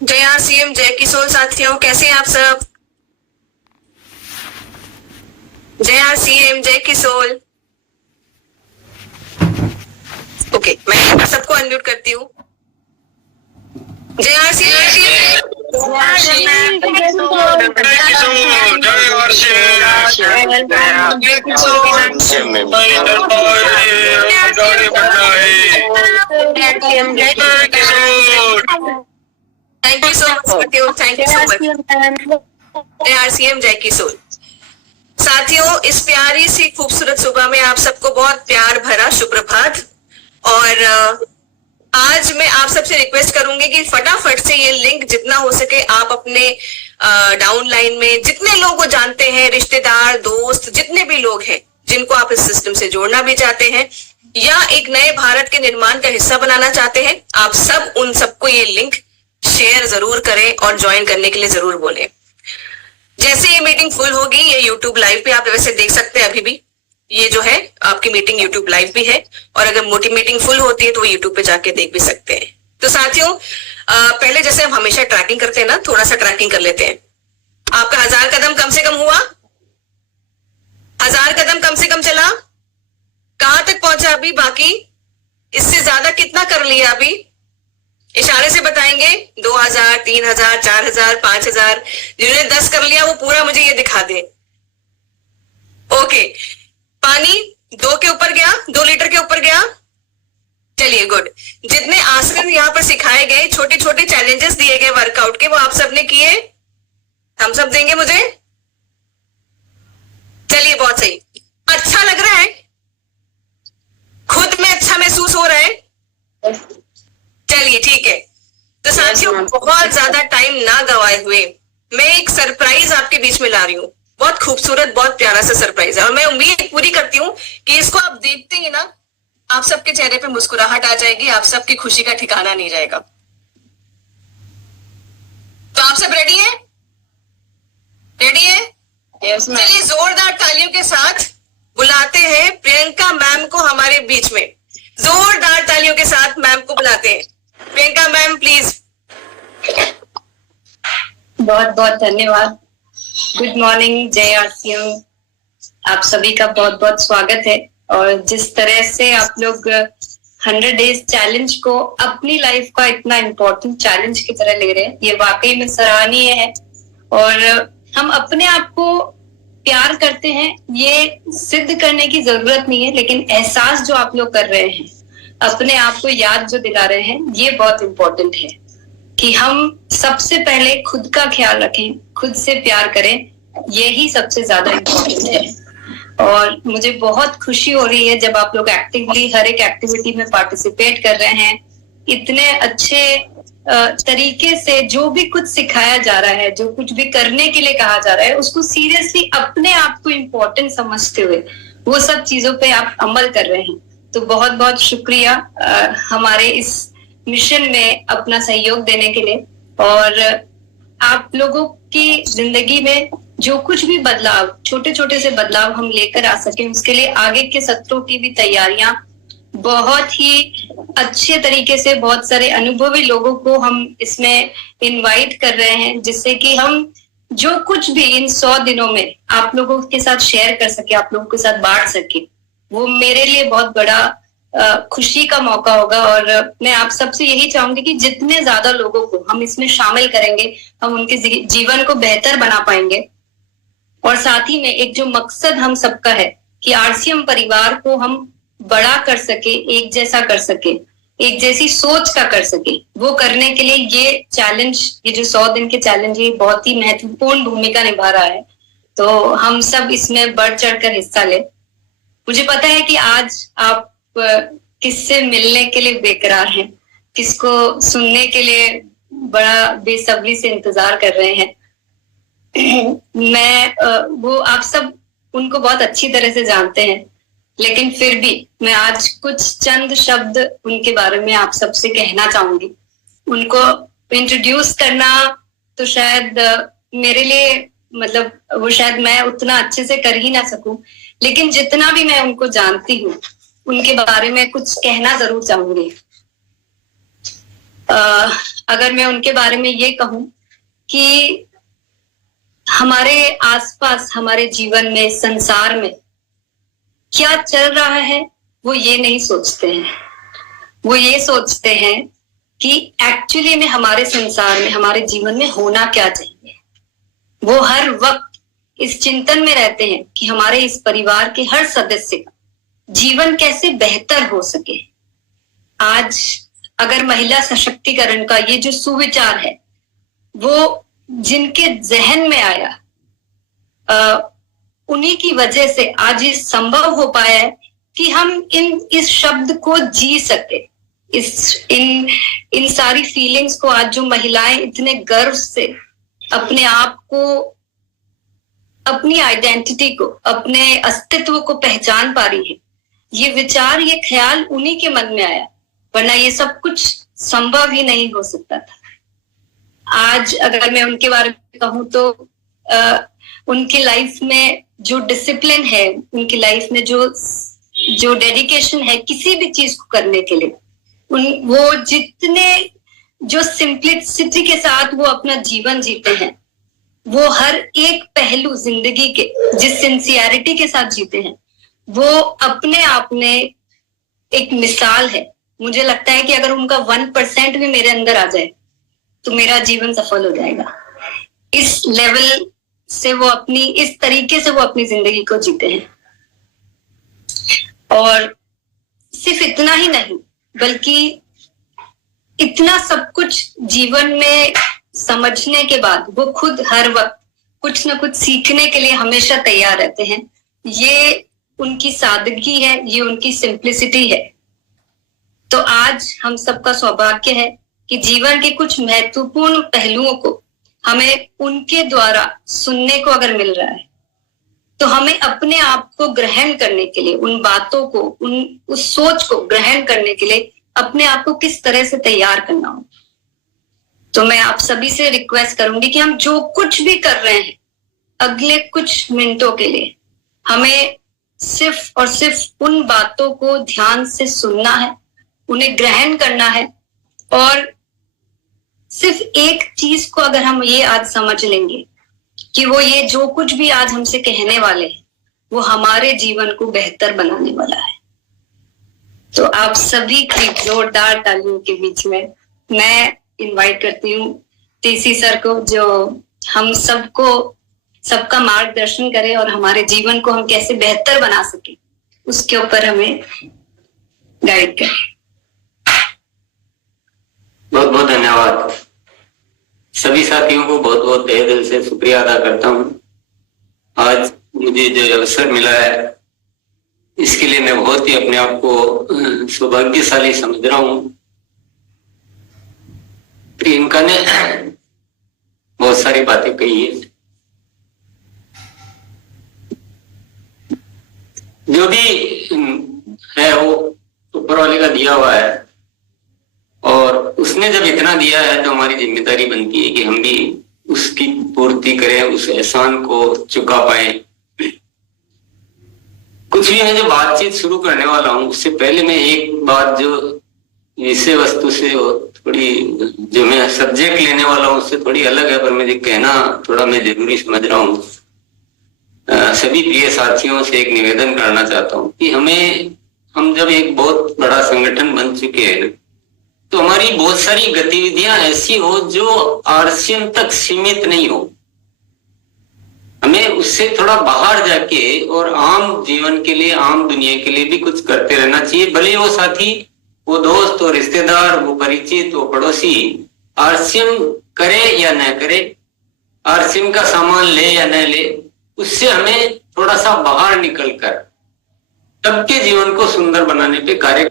जय आरसीएम, जय किशोर साथियों, कैसे हैं आप सब? जय आरसीएम, जय किशोर। ओके, मैं सबको अनम्यूट करती हूँ। जय RCM, thank you so much, thank you so much. जय आरसीएम, जय किशोर साथियों, इस प्यारी सी खूबसूरत सुबह में आप सबको बहुत प्यार भरा सुप्रभात। और आज मैं आप सबसे रिक्वेस्ट करूंगी कि फटाफट से ये लिंक जितना हो सके आप अपने डाउन लाइन में जितने लोगों को जानते हैं, रिश्तेदार, दोस्त, जितने भी लोग हैं जिनको आप इस सिस्टम से जोड़ना भी चाहते हैं या एक नए भारत के निर्माण का हिस्सा बनाना चाहते हैं, आप सब उन सबको ये लिंक शेयर जरूर करें और ज्वाइन करने के लिए जरूर बोलें। जैसे ये मीटिंग फुल होगी, ये यूट्यूब लाइव पे आप वैसे देख सकते हैं। अभी भी ये जो है आपकी मीटिंग यूट्यूब लाइव भी है, और अगर मोटी मीटिंग फुल होती है तो वो यूट्यूब पे जाके देख भी सकते हैं। तो साथियों, पहले जैसे हम हमेशा ट्रैकिंग करते हैं ना, थोड़ा सा ट्रैकिंग कर लेते हैं। आपका 1000 कदम कम से कम हुआ? 1000 कदम कम से कम चला? कहां तक पहुंचा अभी? बाकी इससे ज्यादा कितना कर लिया अभी? इशारे से बताएंगे। 2000, 3000, 4000, 5000। जिन्होंने 10 कर लिया वो पूरा मुझे ये दिखा दे। ओके, पानी 2 के ऊपर गया, 2 लीटर के ऊपर गया। चलिए, गुड। जितने आसन यहाँ पर सिखाए गए, छोटे छोटे चैलेंजेस दिए गए वर्कआउट के, वो आप सबने किए? हम सब देंगे मुझे? चलिए, बहुत सही। अच्छा लग रहा है? खुद में अच्छा महसूस हो रहा है? चलिए, ठीक है। तो साथियों, बहुत ज्यादा टाइम ना गवाए हुए मैं एक सरप्राइज आपके बीच में ला रही हूँ। बहुत खूबसूरत, बहुत प्यारा सा सरप्राइज है, और मैं उम्मीद पूरी करती हूँ कि इसको आप देखते ही ना, आप सबके चेहरे पे मुस्कुराहट आ जाएगी, आप सबकी खुशी का ठिकाना नहीं जाएगा। तो आप सब रेडी हैं? रेडी है? चलिए, जोरदार तालियों के साथ बुलाते हैं प्रियंका मैम को हमारे बीच में। जोरदार तालियों के साथ मैम को बुलाते हैं। Priyanka ma'am, please. बहुत बहुत धन्यवाद। गुड मॉर्निंग, जय आरसीएम। आप सभी का बहुत बहुत स्वागत है। और जिस तरह से आप लोग 100 डेज चैलेंज को अपनी लाइफ का इतना इम्पोर्टेंट चैलेंज की तरह ले रहे हैं, ये वाकई में सराहनीय है। और हम अपने आप को प्यार करते हैं, ये सिद्ध करने की जरूरत नहीं है, लेकिन एहसास जो आप लोग कर रहे हैं, अपने आप को याद जो दिला रहे हैं, ये बहुत इम्पोर्टेंट है कि हम सबसे पहले खुद का ख्याल रखें, खुद से प्यार करें। यही सबसे ज्यादा इम्पोर्टेंट है। और मुझे बहुत खुशी हो रही है जब आप लोग एक्टिवली हर एक एक्टिविटी में पार्टिसिपेट कर रहे हैं। इतने अच्छे तरीके से जो भी कुछ सिखाया जा रहा है, जो कुछ भी करने के लिए कहा जा रहा है, उसको सीरियसली अपने आप को इम्पोर्टेंट समझते हुए वो सब चीजों पे आप अमल कर रहे हैं। तो बहुत बहुत शुक्रिया हमारे इस मिशन में अपना सहयोग देने के लिए। और आप लोगों की जिंदगी में जो कुछ भी बदलाव, छोटे छोटे से बदलाव हम लेकर आ सके, उसके लिए आगे के सत्रों की भी तैयारियां बहुत ही अच्छे तरीके से, बहुत सारे अनुभवी लोगों को हम इसमें इनवाइट कर रहे हैं, जिससे कि हम जो कुछ भी इन 100 दिनों में आप लोगों के साथ शेयर कर सके, आप लोगों के साथ बांट सके, वो मेरे लिए बहुत बड़ा खुशी का मौका होगा। और मैं आप सबसे यही चाहूंगी कि जितने ज्यादा लोगों को हम इसमें शामिल करेंगे, हम उनके जीवन को बेहतर बना पाएंगे। और साथ ही में एक जो मकसद हम सबका है कि आरसीएम परिवार को हम बड़ा कर सके, एक जैसा कर सके, एक जैसी सोच का कर सके, वो करने के लिए ये चैलेंज, ये जो 100 दिन के चैलेंज है, बहुत ही महत्वपूर्ण भूमिका निभा रहा है। तो हम सब इसमें बढ़ चढ़कर हिस्सा ले। मुझे पता है कि आज आप किससे मिलने के लिए बेकरार हैं, किसको सुनने के लिए बड़ा बेसब्री से इंतजार कर रहे हैं। मैं वो आप सब उनको बहुत अच्छी तरह से जानते हैं, लेकिन फिर भी मैं आज कुछ चंद शब्द उनके बारे में आप सबसे कहना चाहूंगी। उनको इंट्रोड्यूस करना तो शायद मेरे लिए, मतलब वो शायद मैं उतना अच्छे से कर ही ना सकूं, लेकिन जितना भी मैं उनको जानती हूँ, उनके बारे में कुछ कहना जरूर चाहूंगी। अगर मैं उनके बारे में ये कहूं कि हमारे आसपास, हमारे जीवन में, संसार में क्या चल रहा है वो ये नहीं सोचते हैं। वो ये सोचते हैं कि एक्चुअली में हमारे संसार में, हमारे जीवन में होना क्या चाहिए। वो हर वक्त इस चिंतन में रहते हैं कि हमारे इस परिवार के हर सदस्य का जीवन कैसे बेहतर हो सके। आज अगर महिला सशक्तिकरण का ये जो सुविचार है वो जिनके जहन में आया, उन्हीं की वजह से आज ये संभव हो पाया है कि हम इस शब्द को जी सके। इन सारी फीलिंग्स को आज जो महिलाएं इतने गर्व से अपने आप को, अपनी आइडेंटिटी को, अपने अस्तित्व को पहचान पा रही है, ये विचार, ये ख्याल उन्हीं के मन में आया, वरना ये सब कुछ संभव ही नहीं हो सकता था। आज अगर मैं उनके बारे में कहूं तो उनकी लाइफ में जो डिसिप्लिन है, उनकी लाइफ में जो डेडिकेशन है किसी भी चीज को करने के लिए, वो जितने जो सिंप्लिसिटी के साथ वो अपना जीवन जीते हैं, वो हर एक पहलू जिंदगी के जिस सिंसियरिटी के साथ जीते हैं, वो अपने आप में एक मिसाल है। मुझे लगता है कि अगर उनका 1% भी मेरे अंदर आ जाए तो मेरा जीवन सफल हो जाएगा। इस लेवल से वो अपनी, इस तरीके से वो अपनी जिंदगी को जीते हैं। और सिर्फ इतना ही नहीं, बल्कि इतना सब कुछ जीवन में समझने के बाद वो खुद हर वक्त कुछ ना कुछ सीखने के लिए हमेशा तैयार रहते हैं। ये उनकी सादगी है, ये उनकी सिंप्लिसिटी है। तो आज हम सबका सौभाग्य है कि जीवन के कुछ महत्वपूर्ण पहलुओं को हमें उनके द्वारा सुनने को अगर मिल रहा है, तो हमें अपने आप को ग्रहण करने के लिए, उन बातों को, उस सोच को ग्रहण करने के लिए अपने आप को किस तरह से तैयार करना हो। तो मैं आप सभी से रिक्वेस्ट करूंगी कि हम जो कुछ भी कर रहे हैं अगले कुछ मिनटों के लिए, हमें सिर्फ और सिर्फ उन बातों को ध्यान से सुनना है, उन्हें ग्रहण करना है। और सिर्फ एक चीज को अगर हम ये आज समझ लेंगे कि वो ये जो कुछ भी आज हमसे कहने वाले हैं वो हमारे जीवन को बेहतर बनाने वाला है। तो आप सभी की जोरदार तालियों के बीच में मैं इनवाइट करती हूँ टीसी सर को, जो हम सबका मार्गदर्शन करे और हमारे जीवन को हम कैसे बेहतर बना सके उसके ऊपर हमें गाइड करें। बहुत बहुत धन्यवाद। सभी साथियों को बहुत बहुत तहे दिल से शुक्रिया अदा करता हूँ। आज मुझे जो अवसर मिला है इसके लिए मैं बहुत ही अपने आप को सौभाग्यशाली समझ रहा हूँ। प्रियंका ने बहुत सारी बातें कही है। जो भी है वो ऊपर वाले का दिया हुआ है, और उसने जब इतना दिया है तो हमारी जिम्मेदारी बनती है कि हम भी उसकी पूर्ति करें, उस एहसान को चुका पाए। कुछ भी मैं जो बातचीत शुरू करने वाला हूँ उससे पहले मैं एक बात जो विषय वस्तु से थोड़ी, जो मैं सब्जेक्ट लेने वाला हूँ उससे थोड़ी अलग है, पर मुझे कहना थोड़ा मैं जरूरी समझ रहा हूँ। सभी प्रिय साथियों से एक निवेदन करना चाहता हूँ कि हम जब एक बहुत बड़ा संगठन बन चुके हैं तो हमारी बहुत सारी गतिविधियां ऐसी हो जो आरसीएम तक सीमित नहीं हो। हमें उससे थोड़ा बाहर जाके और आम जीवन के लिए, आम दुनिया के लिए भी कुछ करते रहना चाहिए। भले वो साथी, वो दोस्त, वो रिश्तेदार, वो परिचित, वो पड़ोसी आरसीएम करे या न करे, आरसीएम का सामान ले या न ले, उससे हमें थोड़ा सा बाहर निकलकर सबके जीवन को सुंदर बनाने पे कार्य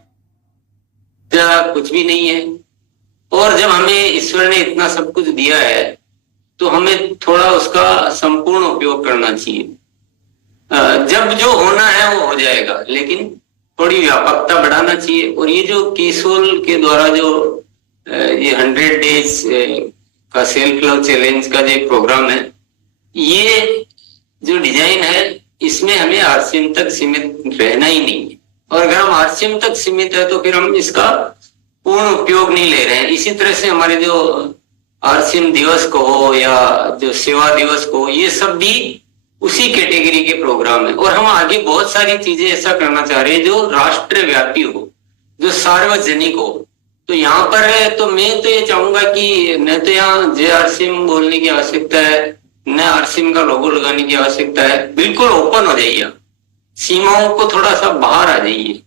कुछ भी नहीं है। और जब हमें ईश्वर ने इतना सब कुछ दिया है तो हमें थोड़ा उसका संपूर्ण उपयोग करना चाहिए। जब जो होना है वो हो जाएगा, लेकिन थोड़ी व्यापकता बढ़ाना चाहिए। और ये जो केसोल के द्वारा जो ये 100 डेज का सेल्फ लव चैलेंज का जो प्रोग्राम है, ये जो डिजाइन है इसमें हमें आरसीएम तक सीमित रहना ही नहीं है। और अगर हम आरसीएम तक सीमित है तो फिर हम इसका पूर्ण उपयोग नहीं ले रहे हैं। इसी तरह से हमारे जो आरसीएम दिवस को हो या जो सेवा दिवस को, ये सब भी उसी कैटेगरी के प्रोग्राम है। और हम आगे बहुत सारी चीजें ऐसा करना चाह रहे हैं जो राष्ट्रव्यापी हो, जो सार्वजनिक हो। तो यहाँ पर तो मैं तो ये चाहूंगा कि न तो यहाँ JRCM बोलने की आवश्यकता है, न RCM का लोगो लगाने की आवश्यकता है। बिल्कुल ओपन हो जाइए, सीमाओं को थोड़ा सा बाहर आ जाइए।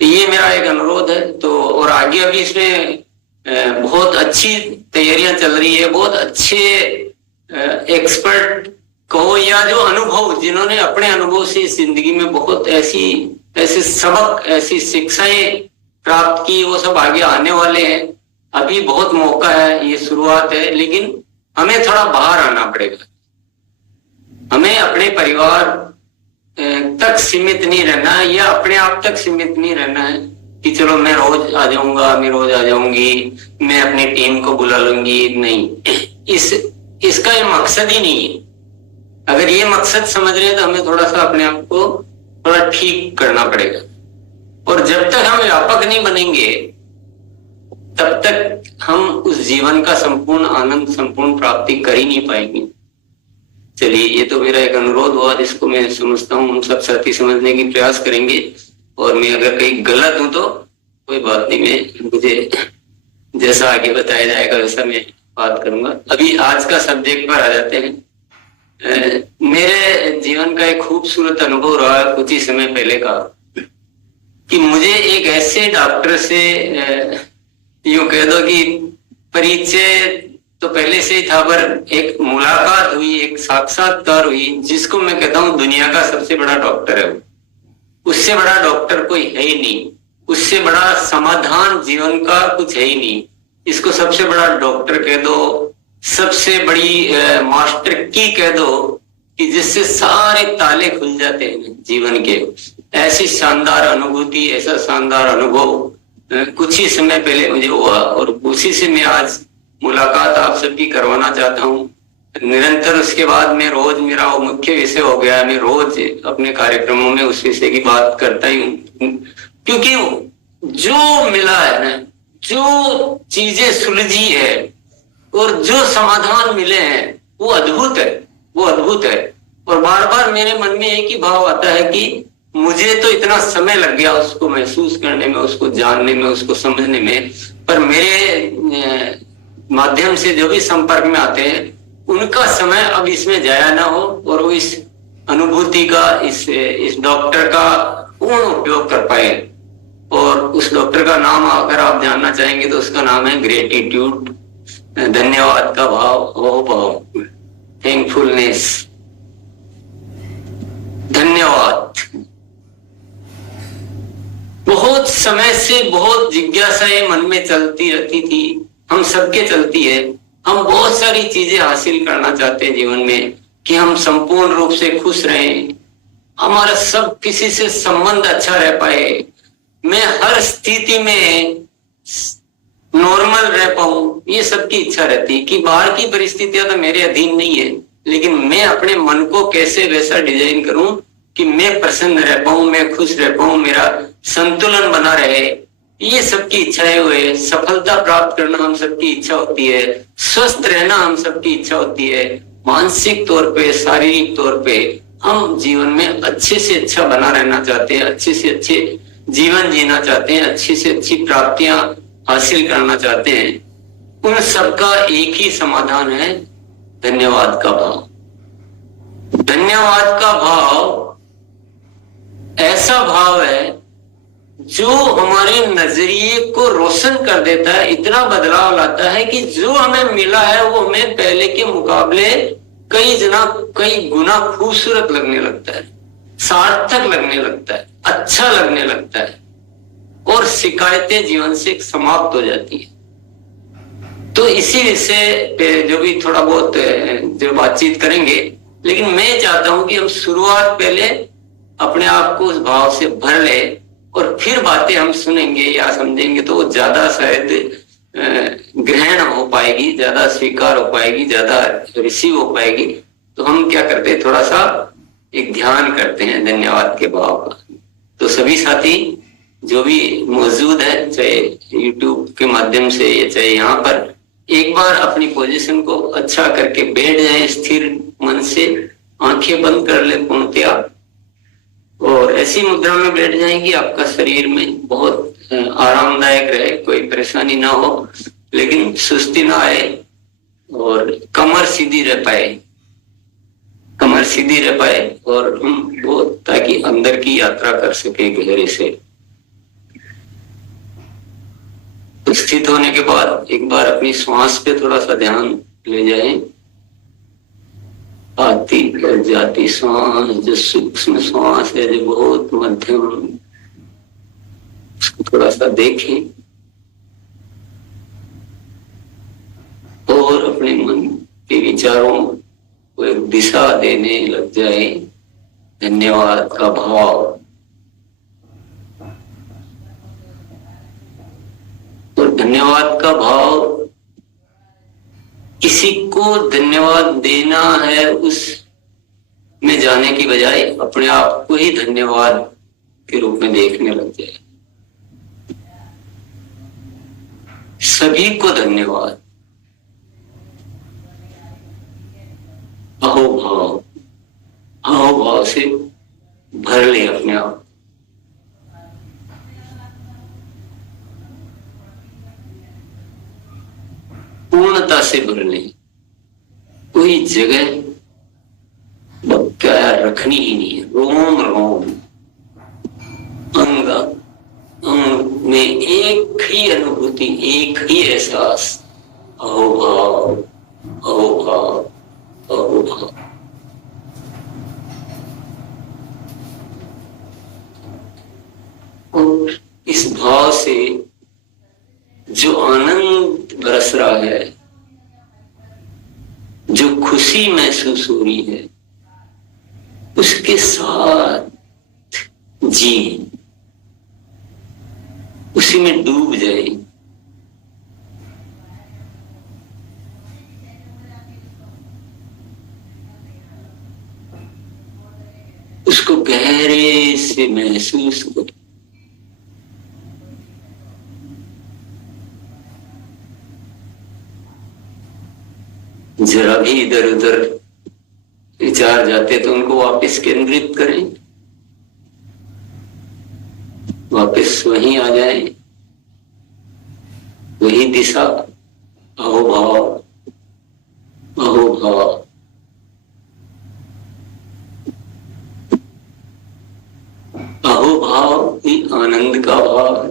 ये मेरा एक अनुरोध है। तो और आगे अभी इसमें बहुत अच्छी तैयारियां चल रही है। बहुत अच्छे एक्सपर्ट कहो या जो अनुभव, जिन्होंने अपने अनुभव से इस जिंदगी में बहुत ऐसे सबक, ऐसी शिक्षाएं प्राप्त की, वो सब आगे आने वाले हैं। अभी बहुत मौका है, ये शुरुआत है, लेकिन हमें थोड़ा बाहर आना पड़ेगा। हमें अपने परिवार तक सीमित नहीं रहना है या अपने आप तक सीमित नहीं रहना है कि चलो मैं रोज आ जाऊंगा, मैं रोज आ जाऊंगी, मैं अपनी टीम को बुला लूंगी। नहीं, इसका ये मकसद ही नहीं है। अगर ये मकसद समझ रहे हैं तो हमें थोड़ा सा अपने आप को थोड़ा ठीक करना पड़ेगा। और जब तक हम व्यापक नहीं बनेंगे तब तक हम उस जीवन का संपूर्ण आनंद, संपूर्ण प्राप्ति कर ही नहीं पाएंगे। चलिए, ये तो मेरा एक अनुरोध हुआ जिसको मैं समझता हूँ हम सब साथी समझने की प्रयास करेंगे। और मैं अगर कहीं गलत हूं तो कोई बात नहीं, मैं मुझे जैसा आगे बताया जाएगा वैसा मैं बात करूंगा। अभी आज का सब्जेक्ट पर आ जाते हैं। मेरे जीवन का एक खूबसूरत अनुभव रहा कुछ ही समय पहले का, कि मुझे एक ऐसे डॉक्टर से यूं कह दो कि परिचय तो पहले से ही था, पर एक मुलाकात हुई, एक साक्षात्कार हुई, जिसको मैं कहता हूँ दुनिया का सबसे बड़ा डॉक्टर है। उससे बड़ा डॉक्टर कोई है ही नहीं, उससे बड़ा समाधान जीवन का कुछ है ही नहीं। इसको सबसे बड़ा डॉक्टर कह दो, सबसे बड़ी मास्टर की कह दो, कि जिससे सारे ताले खुल जाते हैं जीवन के। ऐसी शानदार अनुभूति, ऐसा शानदार अनुभव कुछ ही समय पहले मुझे हुआ, और उसी से मैं आज मुलाकात आप सबकी करवाना चाहता हूँ। निरंतर उसके बाद मैं रोज, मेरा वो मुख्य विषय हो गया, मैं रोज अपने कार्यक्रमों में उस विषय की बात करता ही हूँ। क्योंकि जो मिला है ना, जो चीजें सुलझी है और जो समाधान मिले हैं, वो अद्भुत है, वो अद्भुत है। और बार बार मेरे मन में एक ही भाव आता है कि मुझे तो इतना समय लग गया उसको महसूस करने में, उसको जानने में, उसको समझने में, पर मेरे माध्यम से जो भी संपर्क में आते हैं उनका समय अब इसमें जाया ना हो, और वो इस अनुभूति का, इस डॉक्टर का पूर्ण उपयोग कर पाए। और उस डॉक्टर का नाम अगर आप जानना चाहेंगे तो उसका नाम है ग्रेटिट्यूड, धन्यवाद का भाव, भाव, थैंकफुलनेस, धन्यवाद। बहुत समय से बहुत जिज्ञासाएं मन में चलती रहती थी, हम सबके चलती है। हम बहुत सारी चीजें हासिल करना चाहते हैं जीवन में, कि हम संपूर्ण रूप से खुश रहें, हमारा सब किसी से संबंध अच्छा रह पाए, मैं हर स्थिति में नॉर्मल रह पाऊं। ये सबकी इच्छा रहती है कि बाहर की परिस्थितियां तो मेरे अधीन नहीं है, लेकिन मैं अपने मन को कैसे वैसा डिजाइन करूं कि मैं प्रसन्न रह पाऊं, मैं खुश रह पाऊं, मेरा संतुलन बना रहे। ये सबकी इच्छाएं हुए। सफलता प्राप्त करना हम सबकी इच्छा होती है, स्वस्थ रहना हम सबकी इच्छा होती है। मानसिक तौर पे, शारीरिक तौर पे हम जीवन में अच्छे से अच्छा बना रहना चाहते हैं, अच्छे से अच्छे जीवन जीना चाहते हैं, अच्छी से अच्छी प्राप्तियां हासिल करना चाहते हैं। उन सबका एक ही समाधान है, धन्यवाद का भाव। धन्यवाद का भाव ऐसा भाव है जो हमारे नजरिए को रोशन कर देता है, इतना बदलाव लाता है कि जो हमें मिला है वो हमें पहले के मुकाबले कई गुना खूबसूरत लगने लगता है, सार्थक लगने लगता है, अच्छा लगने लगता है, और शिकायतें जीवन से समाप्त हो जाती है। तो इसी विषय पे जो भी थोड़ा बहुत जो बातचीत करेंगे, लेकिन मैं चाहता हूं कि हम शुरुआत पहले अपने आप को उस भाव से भर ले, और फिर बातें हम सुनेंगे या समझेंगे तो वो ज्यादा शायद ग्रहण हो पाएगी, ज्यादा स्वीकार हो पाएगी, ज्यादा रिसीव हो पाएगी। तो हम क्या करते हैं, थोड़ा सा एक ध्यान करते हैं धन्यवाद के भाव का। तो सभी साथी जो भी मौजूद है, चाहे YouTube के माध्यम से या चाहे यहाँ पर, एक बार अपनी पोजीशन को अच्छा करके बैठ जाए स्थिर मन से, आंखें बंद कर ले पूर्णतया, और ऐसी मुद्रा में बैठ जाएंगी आपका शरीर में बहुत आरामदायक रहे, कोई परेशानी ना हो, लेकिन सुस्ती ना आए और कमर सीधी रह पाए, कमर सीधी रह पाए, और हम वो ताकि अंदर की यात्रा कर सके गहरे से। स्थित होने के बाद एक बार अपनी श्वास पे थोड़ा सा ध्यान ले जाएं। आती और जाती श्वास, जो सूक्ष्म श्वास है, जो बहुत मध्यम, उसको थोड़ा सा देखें और अपने मन के विचारों को एक दिशा देने लग जाए। धन्यवाद का भाव, और धन्यवाद का भाव, किसी को धन्यवाद देना है उस में जाने की बजाय अपने आप को ही धन्यवाद के रूप में देखने लग जाए। सभी को धन्यवाद, अहोभाव, अहोभाव से भर ले अपने आप। पूर्णता से भर ले, कोई जगह बकाया रखनी ही नहीं है। रोम रोम, अंग अंग में एक ही अनुभूति, एक ही एहसास, अहोभाव, अहोभाव, अहोभाव। और इस भाव से जो आनंद बरस रहा है, जो खुशी महसूस हो रही है, उसके साथ जी, उसी में डूब जाए। उसको गहरे से महसूस करो। जरा भी इधर उधर विचार जाते तो उनको वापस केंद्रित करें, वापस वहीं आ जाए, वही दिशा, अहोभाव, अहोभाव। अहोभाव ही आनंद का भाव है,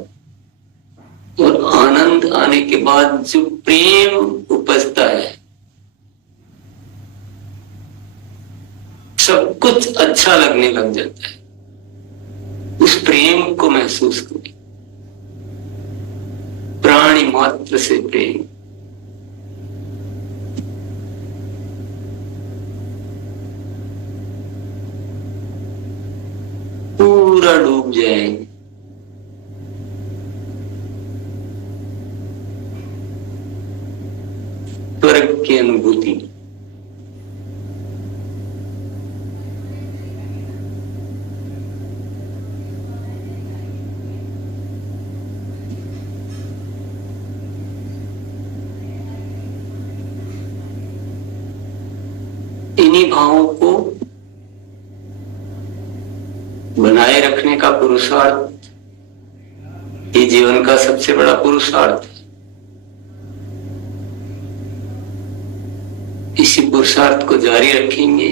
और आनंद आने के बाद जो प्रेम उपजता है, सब कुछ अच्छा लगने लग जाता है। उस प्रेम को महसूस करें, प्राणी मात्र से प्रेम। पूरा डूब जाए। स्वर्ग की अनुभूति, इन्हीं भावों को बनाए रखने का पुरुषार्थ ये जीवन का सबसे बड़ा पुरुषार्थ है। इसी पुरुषार्थ को जारी रखेंगे।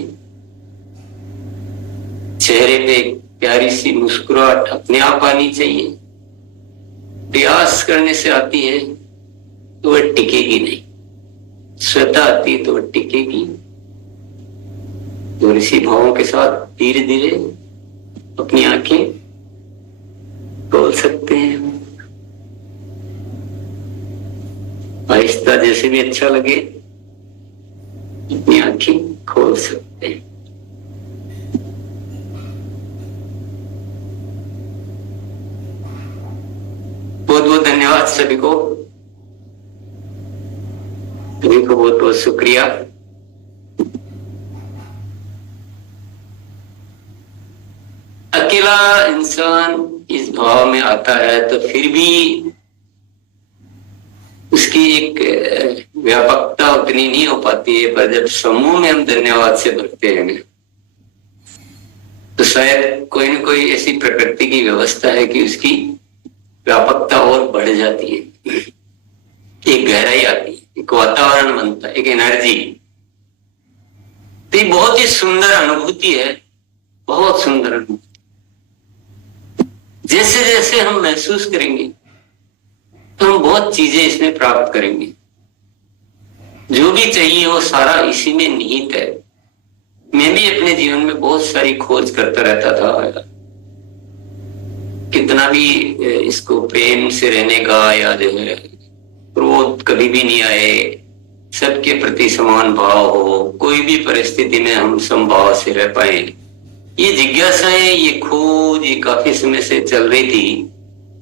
चेहरे पे प्यारी सी मुस्कुराहट अपने आप आनी चाहिए। प्रयास करने से आती है तो वह टिकेगी नहीं, स्वतः आती है तो वह टिकेगी। और इसी भावों के साथ धीरे धीरे अपनी आंखें खोल सकते हैं। आहिस्ता जैसे भी अच्छा लगे अपनी आंखें खोल सकते हैं। बहुत बहुत धन्यवाद सभी को, बहुत बहुत शुक्रिया। अकेला अकेला इंसान इस भाव में आता है तो फिर भी उसकी एक व्यापकता उतनी नहीं हो पाती है, पर जब समूह में हम धन्यवाद से भरते हैं तो शायद कोई न कोई ऐसी प्रकृति की व्यवस्था है कि उसकी व्यापकता और बढ़ जाती है, एक गहराई आती है, एक वातावरण बनता है, एक एनर्जी। तो ये बहुत ही सुंदर अनुभूति है, बहुत सुंदर अनुभूति। जैसे जैसे हम महसूस करेंगे तो हम बहुत चीजें इसमें प्राप्त करेंगे। जो भी चाहिए वो सारा इसी में निहित है। मैं भी अपने जीवन में बहुत सारी खोज करता रहता था, कितना भी इसको प्रेम से रहने का या जो है क्रोध कभी भी नहीं आए, सबके प्रति समान भाव हो, कोई भी परिस्थिति में हम समभाव से रह पाए, ये जिज्ञासाएं, ये खोज, ये काफी समय से चल रही थी,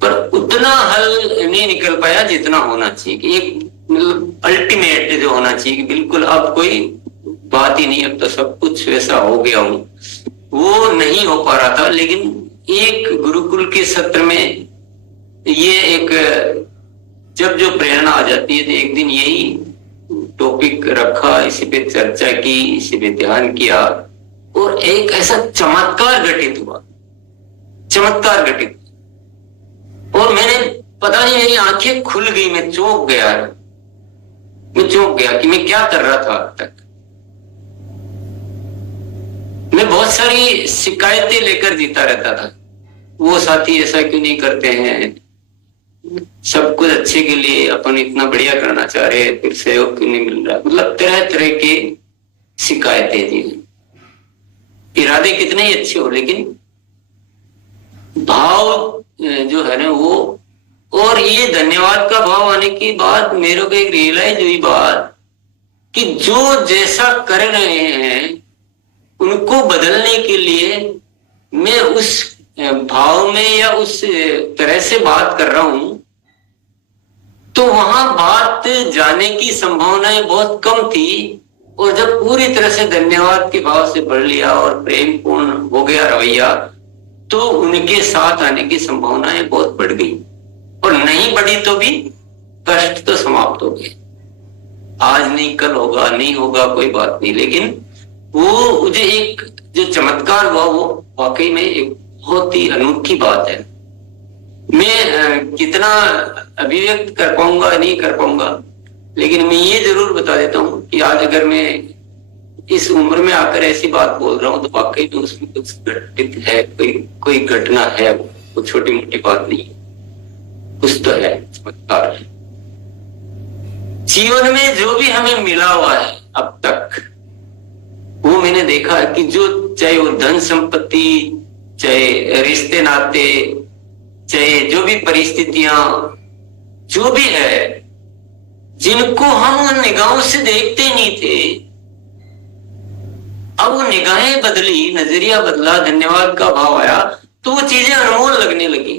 पर उतना हल नहीं निकल पाया जितना होना चाहिए कि एक मतलब अल्टीमेट जो होना चाहिए कि बिल्कुल अब कोई बात ही नहीं, अब तो सब कुछ वैसा हो गया हूं, वो नहीं हो पा रहा था। लेकिन एक गुरुकुल के सत्र में ये एक जब जो प्रेरणा आ जाती है तो एक दिन यही टॉपिक रखा, इसी पे चर्चा की, इसी पे ध्यान किया और एक ऐसा चमत्कार घटित हुआ, चमत्कार घटित। और मैंने पता नहीं मेरी आंखें खुल गई, मैं चौंक गया कि मैं क्या कर रहा था अब तक। मैं बहुत सारी शिकायतें लेकर जीता रहता था, वो साथी ऐसा क्यों नहीं करते हैं, सब कुछ अच्छे के लिए अपन इतना बढ़िया करना चाह रहे हैं, फिर सहयोग क्यों नहीं मिल रहा, मतलब तरह तरह के शिकायतें थी। इरादे कितने ही अच्छे हो लेकिन भाव जो है ना वो, और ये धन्यवाद का भाव आने के बाद मेरे को एक रियलाइज हुई बात कि जो जैसा कर रहे हैं उनको बदलने के लिए मैं उस भाव में या उस तरह से बात कर रहा हूं तो वहां बात जाने की संभावनाएं बहुत कम थी। और जब पूरी तरह से धन्यवाद के भाव से भर लिया और प्रेम पूर्ण हो गया रवैया, तो उनके साथ आने की संभावनाएं बहुत बढ़ गई। और नहीं बढ़ी तो भी कष्ट तो समाप्त हो गए। आज नहीं कल होगा, नहीं होगा कोई बात नहीं, लेकिन वो मुझे एक जो चमत्कार हुआ वो वाकई में एक बहुत ही अनूठी बात है। मैं कितना अभिव्यक्त कर पाऊंगा नहीं कर पाऊंगा, लेकिन मैं ये जरूर बता देता हूं कि आज अगर मैं इस उम्र में आकर ऐसी बात बोल रहा हूं तो वाकई में उसमें कुछ घटित है, कोई घटना है, वो छोटी मोटी बात नहीं, कुछ तो है, चमत्कार है। जीवन में जो भी हमें मिला हुआ है अब तक, वो मैंने देखा है कि जो चाहे वो धन संपत्ति, चाहे रिश्ते नाते, चाहे जो भी परिस्थितियां जो भी है, जिनको हम निगाहों से देखते नहीं थे, अब वो निगाहें बदली, नजरिया बदला, धन्यवाद का भाव आया, तो वो चीजें अनमोल लगने लगी,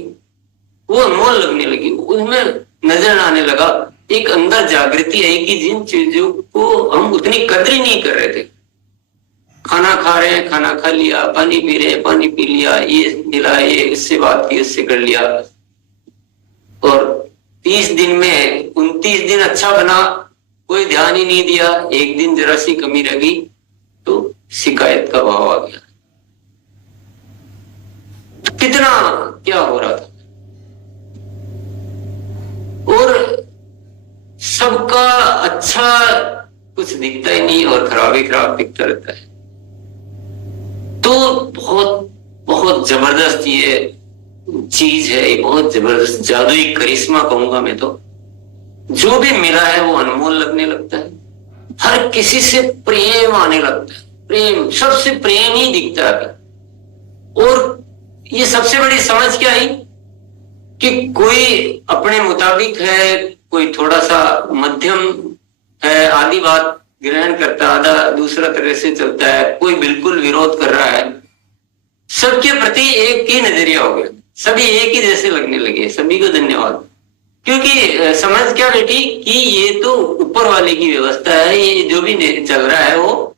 वो अनमोल लगने लगी, उनमें नजर आने लगा, एक अंदर जागृति आई कि जिन चीजों को हम उतनी कदर ही नहीं कर रहे थे। खाना खा रहे हैं, खाना खा लिया, पानी पी रहे हैं, पानी पी लिया, ये मिला, ये इससे बात की, इससे कर लिया, और 30 दिन में 29 दिन अच्छा बना, कोई ध्यान ही नहीं दिया, एक दिन जरा सी कमी रह गई तो शिकायत का भाव आ गया। कितना क्या हो रहा था, और सबका अच्छा कुछ दिखता ही नहीं और खराब ही खराब दिखता रहता है। तो बहुत बहुत जबरदस्त ये चीज है, ये बहुत जबरदस्त जादुई करिश्मा कहूंगा मैं तो। जो भी मिला है वो अनमोल लगने लगता है, हर किसी से प्रेम आने लगता है, प्रेम, सबसे प्रेम ही दिखता है। और ये सबसे बड़ी समझ क्या आई कि कोई अपने मुताबिक है, कोई थोड़ा सा मध्यम है, आधी बात ग्रहण करता, आधा दूसरा तरह से चलता है, कोई बिल्कुल विरोध कर रहा है, सबके प्रति एक ही नजरिया हो गया, सभी एक ही जैसे लगने लगे, सभी को धन्यवाद। क्योंकि समझ क्या बैठी कि ये तो ऊपर वाले की व्यवस्था है, ये जो भी चल रहा है वो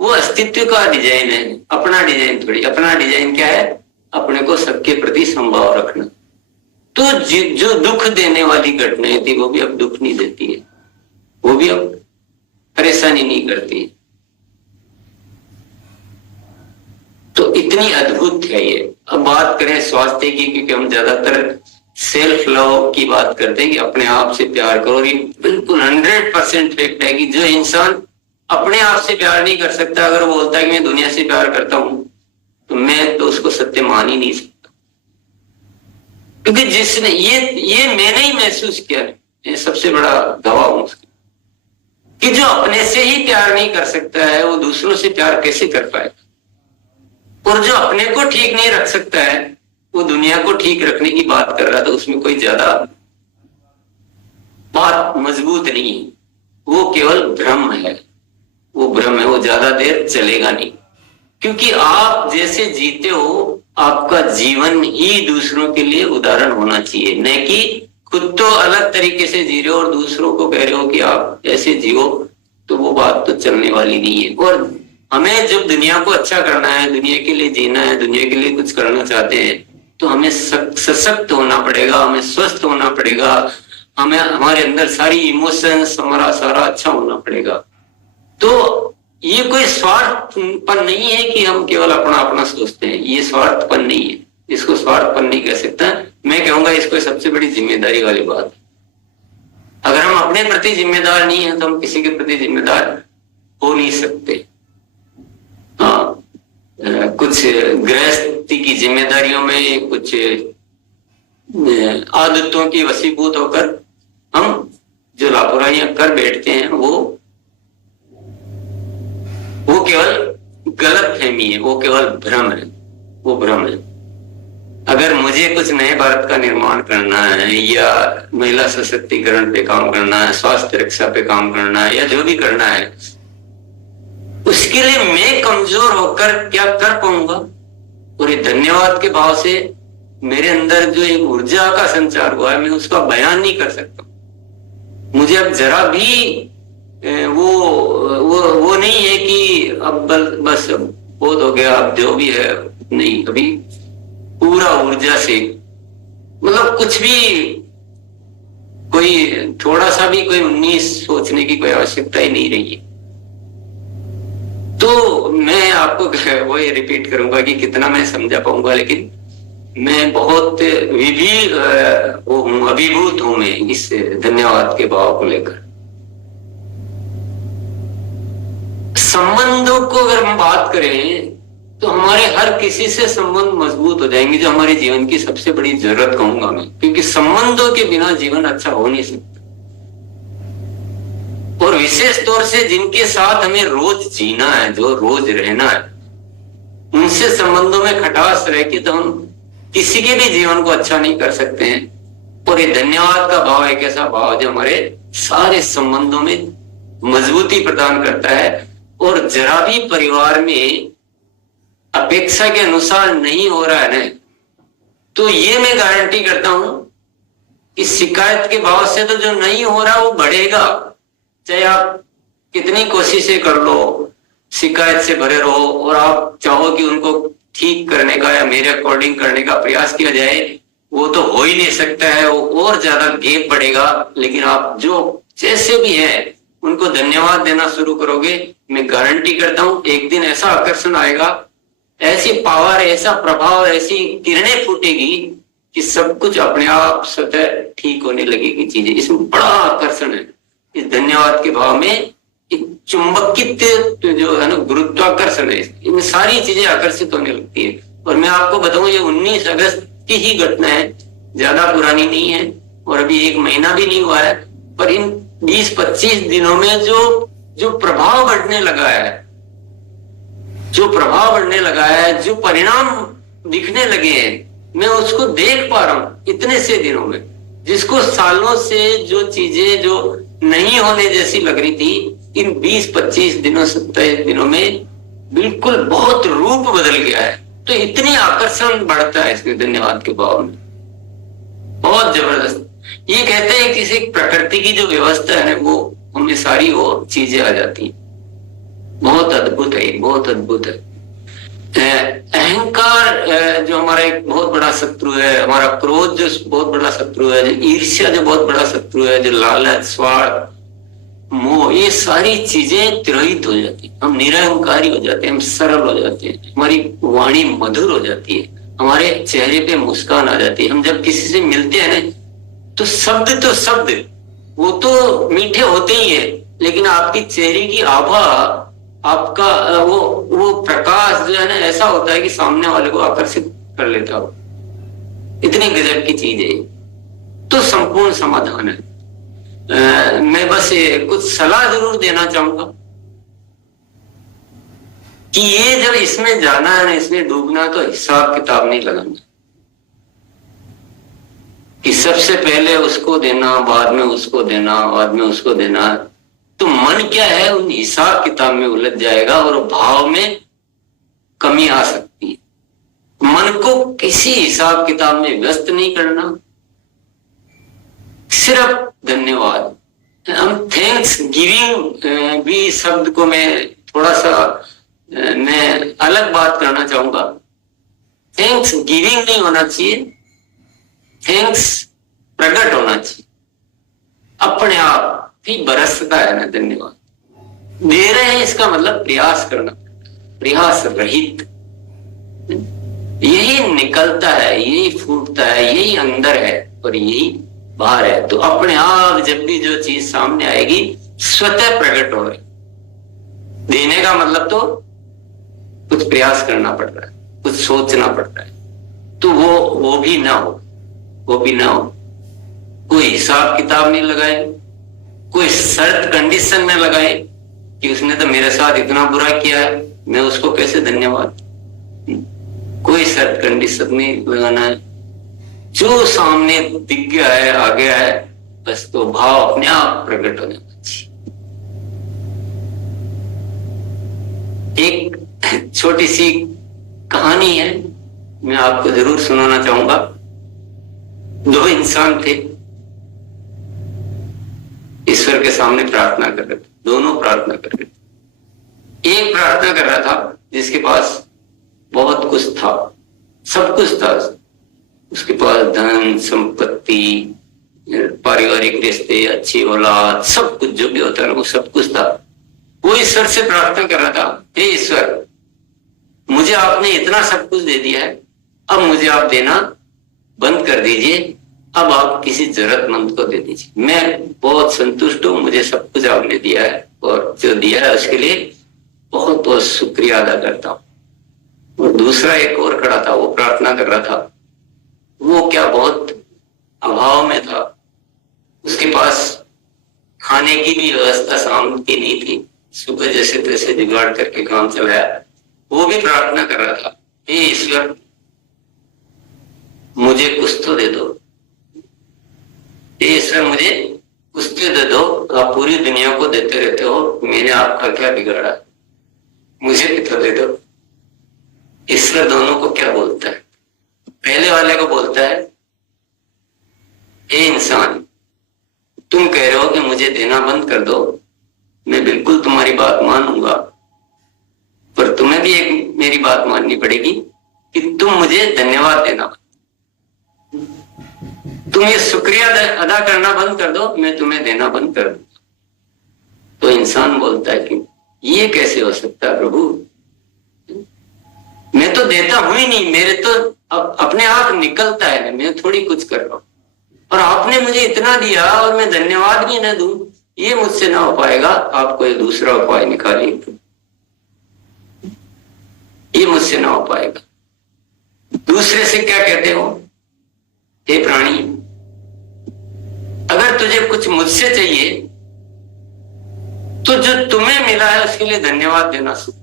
अस्तित्व का डिजाइन है, अपना डिजाइन थोड़ी। अपना डिजाइन क्या है? अपने को सबके प्रति संभाव रखना। तो जो दुख देने वाली घटनाएं थी वो भी अब दुख नहीं देती है, वो भी अब परेशानी नहीं करती है। तो इतनी अद्भुत है ये। अब बात करें स्वास्थ्य की, क्योंकि हम ज्यादातर सेल्फ लव की बात करते हैं कि अपने आप से प्यार करो। ये बिल्कुल 100% फैक्ट है कि जो इंसान अपने आप से प्यार नहीं कर सकता, अगर वो बोलता है कि मैं दुनिया से प्यार करता हूं, तो मैं तो उसको सत्य मान ही नहीं सकता। क्योंकि जिसने ये मैंने ही महसूस किया है, ये सबसे बड़ा गवाह हूं उसकी, कि जो अपने से ही प्यार नहीं कर सकता है वो दूसरों से प्यार कैसे कर पाएगा। और जो अपने को ठीक नहीं रख सकता है वो दुनिया को ठीक रखने की बात कर रहा था, उसमें कोई ज्यादा बात मजबूत नहीं है, वो केवल भ्रम है। वो भ्रम है, वो ज्यादा देर चलेगा नहीं। क्योंकि आप जैसे जीते हो, आपका जीवन ही दूसरों के लिए उदाहरण होना चाहिए, न कि खुद तो अलग तरीके से जी रहे हो और दूसरों को कह रहे हो कि आप ऐसे जियो, तो वो बात तो चलने वाली नहीं है। और हमें जब दुनिया को अच्छा करना है, दुनिया के लिए जीना है, दुनिया के लिए कुछ करना चाहते हैं, तो हमें सशक्त होना पड़ेगा, हमें स्वस्थ होना पड़ेगा, हमें हमारे अंदर सारी इमोशंस, हमारा सारा अच्छा होना पड़ेगा। तो ये कोई स्वार्थपन नहीं है कि हम केवल अपना अपना सोचते हैं, ये स्वार्थपन नहीं है, इसको स्वार्थपन नहीं कह सकता। मैं कहूंगा इसको सबसे बड़ी जिम्मेदारी वाली बात। अगर हम अपने प्रति जिम्मेदार नहीं है तो हम किसी के प्रति जिम्मेदार हो नहीं सकते। हाँ, कुछ गृहस्थी की जिम्मेदारियों में, कुछ आदतों की वशीभूत होकर हम जो लापरवाहियां कर बैठते हैं, वो केवल गलत फहमी है, वो केवल भ्रम है, वो भ्रम है। अगर मुझे कुछ नए भारत का निर्माण करना है, या महिला सशक्तिकरण पे काम करना है, स्वास्थ्य रक्षा पे काम करना है, या जो भी करना है, उसके लिए मैं कमजोर होकर क्या कर पाऊंगा? और ये धन्यवाद के भाव से मेरे अंदर जो एक ऊर्जा का संचार हुआ है, मैं उसका बयान नहीं कर सकता। मुझे अब जरा भी वो नहीं है कि अब बस बहुत हो गया, अब जो भी है नहीं, अभी पूरा ऊर्जा से, मतलब कुछ भी, कोई थोड़ा सा भी कोई 19 सोचने की कोई आवश्यकता ही नहीं रही है। तो मैं आपको वही रिपीट करूंगा कि कितना मैं समझा पाऊंगा, लेकिन मैं बहुत अभिभूत हूं मैं इस धन्यवाद के भाव को लेकर। संबंधों को अगर हम बात करें तो हमारे हर किसी से संबंध मजबूत हो जाएंगे, जो हमारे जीवन की सबसे बड़ी जरूरत कहूंगा मैं, क्योंकि संबंधों के बिना जीवन अच्छा हो नहीं सकता। और विशेष तौर से जिनके साथ हमें रोज जीना है, जो रोज रहना है, उनसे संबंधों में खटास रह के तो हम किसी के भी जीवन को अच्छा नहीं कर सकते हैं। और ये धन्यवाद का भाव एक ऐसा भाव जो हमारे सारे संबंधों में मजबूती प्रदान करता है। और जरा भी परिवार में अपेक्षा के अनुसार नहीं हो रहा है ना, तो ये मैं गारंटी करता हूं कि शिकायत के भाव से तो जो नहीं हो रहा वो बढ़ेगा। चाहे आप कितनी कोशिशें कर लो, शिकायत से भरे रहो, और आप चाहो कि उनको ठीक करने का या मेरे अकॉर्डिंग करने का प्रयास किया जाए, वो तो हो ही नहीं सकता है, वो और ज्यादा गैप बढ़ेगा। लेकिन आप जो जैसे भी है उनको धन्यवाद देना शुरू करोगे, मैं गारंटी करता हूं एक दिन ऐसा आकर्षण आएगा, ऐसी पावर, ऐसा प्रभाव, ऐसी किरणें फूटेगी कि सब कुछ अपने आप स्वतः ठीक होने लगेगी चीजें। इसमें बड़ा आकर्षण है इस धन्यवाद के भाव में। एक चुंबकित जो है ना, गुरुत्वाकर्षण है, इनमें सारी चीजें आकर्षित होने लगती है। और मैं आपको बताऊं, ये 19 अगस्त की ही घटना है, ज्यादा पुरानी नहीं है, और अभी 1 महीना भी नहीं हुआ है, पर इन 20-25 दिनों में जो प्रभाव बढ़ने लगा है, जो परिणाम दिखने लगे हैं, मैं उसको देख पा रहा हूं इतने से दिनों में। जिसको सालों से जो चीजें जो नहीं होने जैसी लग रही थी, इन 20-25 दिनों 27 दिनों में बिल्कुल बहुत रूप बदल गया है। तो इतनी आकर्षण बढ़ता है इसके धन्यवाद के भाव में, बहुत जबरदस्त। ये कहते हैं किसी प्रकृति की जो व्यवस्था है ना, वो हमें सारी वो चीजें आ जाती हैं। बहुत अद्भुत है, बहुत अद्भुत है। अहंकार जो हमारा एक बहुत बड़ा शत्रु है, हमारा क्रोध जो बहुत बड़ा शत्रु है, जो ईर्ष्या जो बहुत बड़ा शत्रु है, जो लालच, स्वार्थ, मोह, ये सारी चीजें तिरोहित हो जाती है। हम निरहंकारी हो जाते हैं, हम सरल हो जाते हैं, हमारी वाणी मधुर हो जाती है, हमारे चेहरे पे मुस्कान आ जाती है। हम जब किसी से मिलते हैं ना, तो शब्द वो तो मीठे होते ही है, लेकिन आपकी चेहरे की आभा, आपका वो प्रकाश जो है ना, ऐसा होता है कि सामने वाले को आकर्षित कर लेता हो। इतनी गजब की चीज है, तो संपूर्ण समाधान है। मैं बस कुछ सलाह जरूर देना चाहूंगा कि ये जब इसमें जाना है ना, इसमें डूबना, तो हिसाब किताब नहीं लगाना कि सबसे पहले उसको देना, बाद में उसको देना, बाद में उसको देना। तो मन क्या है, उन हिसाब किताब में उलझ जाएगा और भाव में कमी आ सकती है। मन को किसी हिसाब किताब में व्यस्त नहीं करना, सिर्फ धन्यवाद। हम थैंक्स गिविंग भी शब्द को मैं थोड़ा सा मैं अलग बात करना चाहूंगा। थैंक्स गिविंग नहीं होना चाहिए, थैंक्स प्रकट होना चाहिए। अपने आप ही बरसता है ना धन्यवाद। दे रहे हैं इसका मतलब प्रयास करना, प्रयास रहित, यही निकलता है, यही फूटता है, यही अंदर है और यही बाहर है। तो अपने आप जब भी जो चीज सामने आएगी, स्वतः प्रकट हो रही। देने का मतलब तो कुछ प्रयास करना पड़ रहा है, कुछ सोचना पड़ रहा है। तो वो भी ना हो, वो भी ना हो। कोई हिसाब किताब नहीं लगाए, कोई शर्त कंडीशन में लगाए कि उसने तो मेरे साथ इतना बुरा किया है, मैं उसको कैसे धन्यवाद। कोई शर्त कंडीशन नहीं लगाना है, जो सामने दिख गया है, आ गया है, बस तो भाव अपने आप प्रकट होने चाहिए। एक छोटी सी कहानी है, मैं आपको जरूर सुनाना चाहूंगा। दो इंसान थे, ईश्वर के सामने प्रार्थना कर रहे थे, दोनों प्रार्थना कर रहे थे। एक प्रार्थना कर रहा था जिसके पास बहुत कुछ था, सब कुछ था, उसके पास धन संपत्ति, पारिवारिक रिश्ते, अच्छी औलाद, सब कुछ जो भी होता है ना, वो सब कुछ था। वो ईश्वर से प्रार्थना कर रहा था, हे ईश्वर, मुझे आपने इतना सब कुछ दे दिया है, अब मुझे आप देना बंद कर दीजिए, अब आप किसी जरूरतमंद को दे दीजिए। मैं बहुत संतुष्ट हूं, मुझे सब कुछ आपने दिया है और जो दिया है उसके लिए बहुत बहुत शुक्रिया अदा करता हूं। और दूसरा एक और खड़ा था, वो प्रार्थना कर रहा था, वो क्या बहुत अभाव में था, उसके पास खाने की भी व्यवस्था शाम की नहीं थी, सुबह जैसे तैसे जुगाड़ करके काम चलाया। वो भी प्रार्थना कर रहा था, हे ईश्वर, मुझे कुछ तो दे दो, हे ईश्वर, मुझे कुछ तो दे दो। आप पूरी दुनिया को देते रहते हो, मैंने आपका क्या बिगाड़ा, मुझे भी तो दे दो। ईश्वर दोनों को क्या बोलता है? पहले वाले को बोलता है, हे इंसान, तुम कह रहे हो कि मुझे देना बंद कर दो, मैं बिल्कुल तुम्हारी बात मानूंगा, पर तुम्हें भी एक मेरी बात माननी पड़ेगी कि तुम मुझे धन्यवाद देना, तुम ये शुक्रिया अदा करना बंद कर दो, मैं तुम्हें देना बंद कर दूंगा। तो इंसान बोलता है कि ये कैसे हो सकता है प्रभु, मैं तो देता हूं ही नहीं, मेरे तो अपने आप निकलता है, मैं थोड़ी कुछ कर रहा हूं, और आपने मुझे इतना दिया और मैं धन्यवाद भी न दूं, ये मुझसे ना हो पाएगा। आप कोई दूसरा उपाय निकालिए, ये मुझसे ना हो पाएगा। दूसरे से क्या कहते हो, हे प्राणी, अगर तुझे कुछ मुझसे चाहिए तो जो तुम्हें मिला है उसके लिए धन्यवाद देना सीख।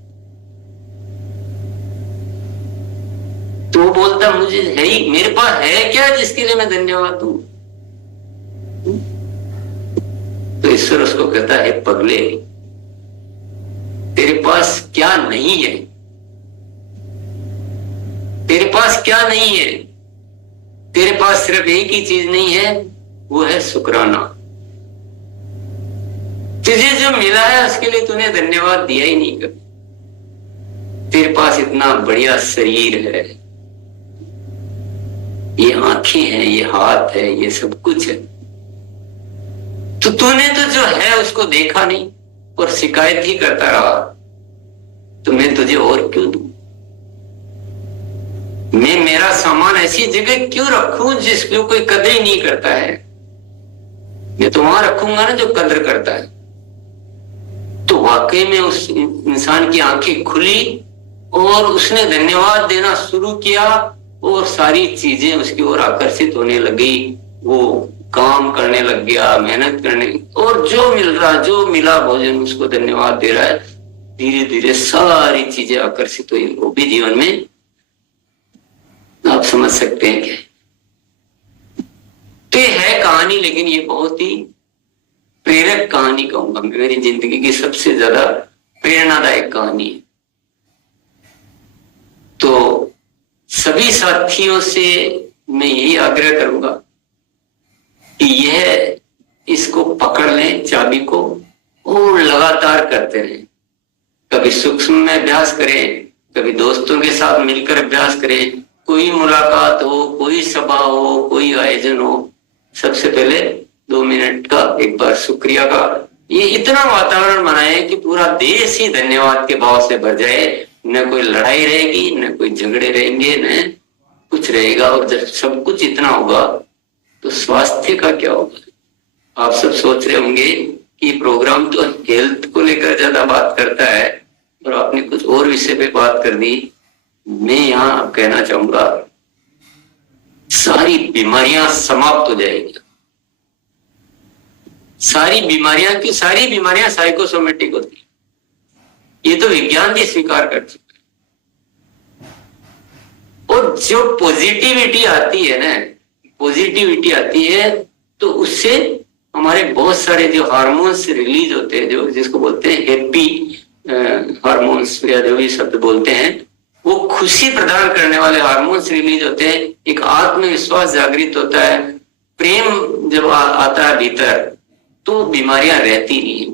तो वो बोलता, मुझे है ही, मेरे पास है क्या जिसके लिए मैं धन्यवाद दूं? तो ईश्वर उसको कहता है, पगले, तेरे पास क्या नहीं है? तेरे पास क्या नहीं है? तेरे पास सिर्फ एक ही चीज नहीं है, वो है शुक्राना। तुझे जो मिला है उसके लिए तूने धन्यवाद दिया ही नहीं। कर तेरे पास इतना बढ़िया शरीर है, ये आंखें हैं, ये हाथ है, ये सब कुछ है, तो तूने तो जो है उसको देखा नहीं और शिकायत ही करता रहा, तो मैं तुझे और क्यों दूं? मैं मेरा सामान ऐसी जगह क्यों रखूं जिसको कोई कदर ही नहीं करता है? मैं तो वहां रखूंगा ना जो कदर करता है। तो वाकई में उस इंसान की आंखें खुली और उसने धन्यवाद देना शुरू किया और सारी चीजें उसकी ओर आकर्षित होने लगी। वो काम करने लग गया, मेहनत करने, और जो मिल रहा, जो मिला भोजन उसको धन्यवाद दे रहा है। धीरे धीरे सारी चीजें आकर्षित हुई। वो भी जीवन में आप समझ सकते हैं क्या? तो ये है कहानी, लेकिन ये बहुत ही प्रेरक कहानी कहूंगा मैं, मेरी जिंदगी की सबसे ज्यादा प्रेरणादायक कहानी है। तो सभी साथियों से मैं यही आग्रह करूंगा कि यह इसको पकड़ लें, चाबी को, और लगातार करते रहें। कभी सूक्ष्म में अभ्यास करें, कभी दोस्तों के साथ मिलकर अभ्यास करें, कोई मुलाकात हो, कोई सभा हो, कोई आयोजन हो, सबसे पहले 2 मिनट का एक बार शुक्रिया का ये इतना वातावरण बनाए कि पूरा देश ही धन्यवाद के भाव से भर जाए। न कोई लड़ाई रहेगी, न कोई झगड़े रहेंगे, न कुछ रहेगा। और जब सब कुछ इतना होगा तो स्वास्थ्य का क्या होगा? आप सब सोच रहे होंगे कि प्रोग्राम तो हेल्थ को लेकर ज्यादा बात करता है और आपने कुछ और विषय पे बात कर दी। मैं यहाँ कहना चाहूंगा सारी बीमारियां समाप्त हो जाएगी। सारी बीमारियां साइकोसोमेटिक होती है, ये तो विज्ञान भी स्वीकार कर चुका है। और जो पॉजिटिविटी आती है ना, पॉजिटिविटी आती है तो उससे हमारे बहुत सारे जो हार्मोन्स रिलीज होते हैं, जो जिसको बोलते हैं हैप्पी हार्मोन्स या जो भी शब्द बोलते हैं, वो खुशी प्रदान करने वाले हार्मोन्स रिलीज होते हैं। एक आत्मविश्वास जागृत होता है, प्रेम जब आता है भीतर तो बीमारियां रहती नहीं।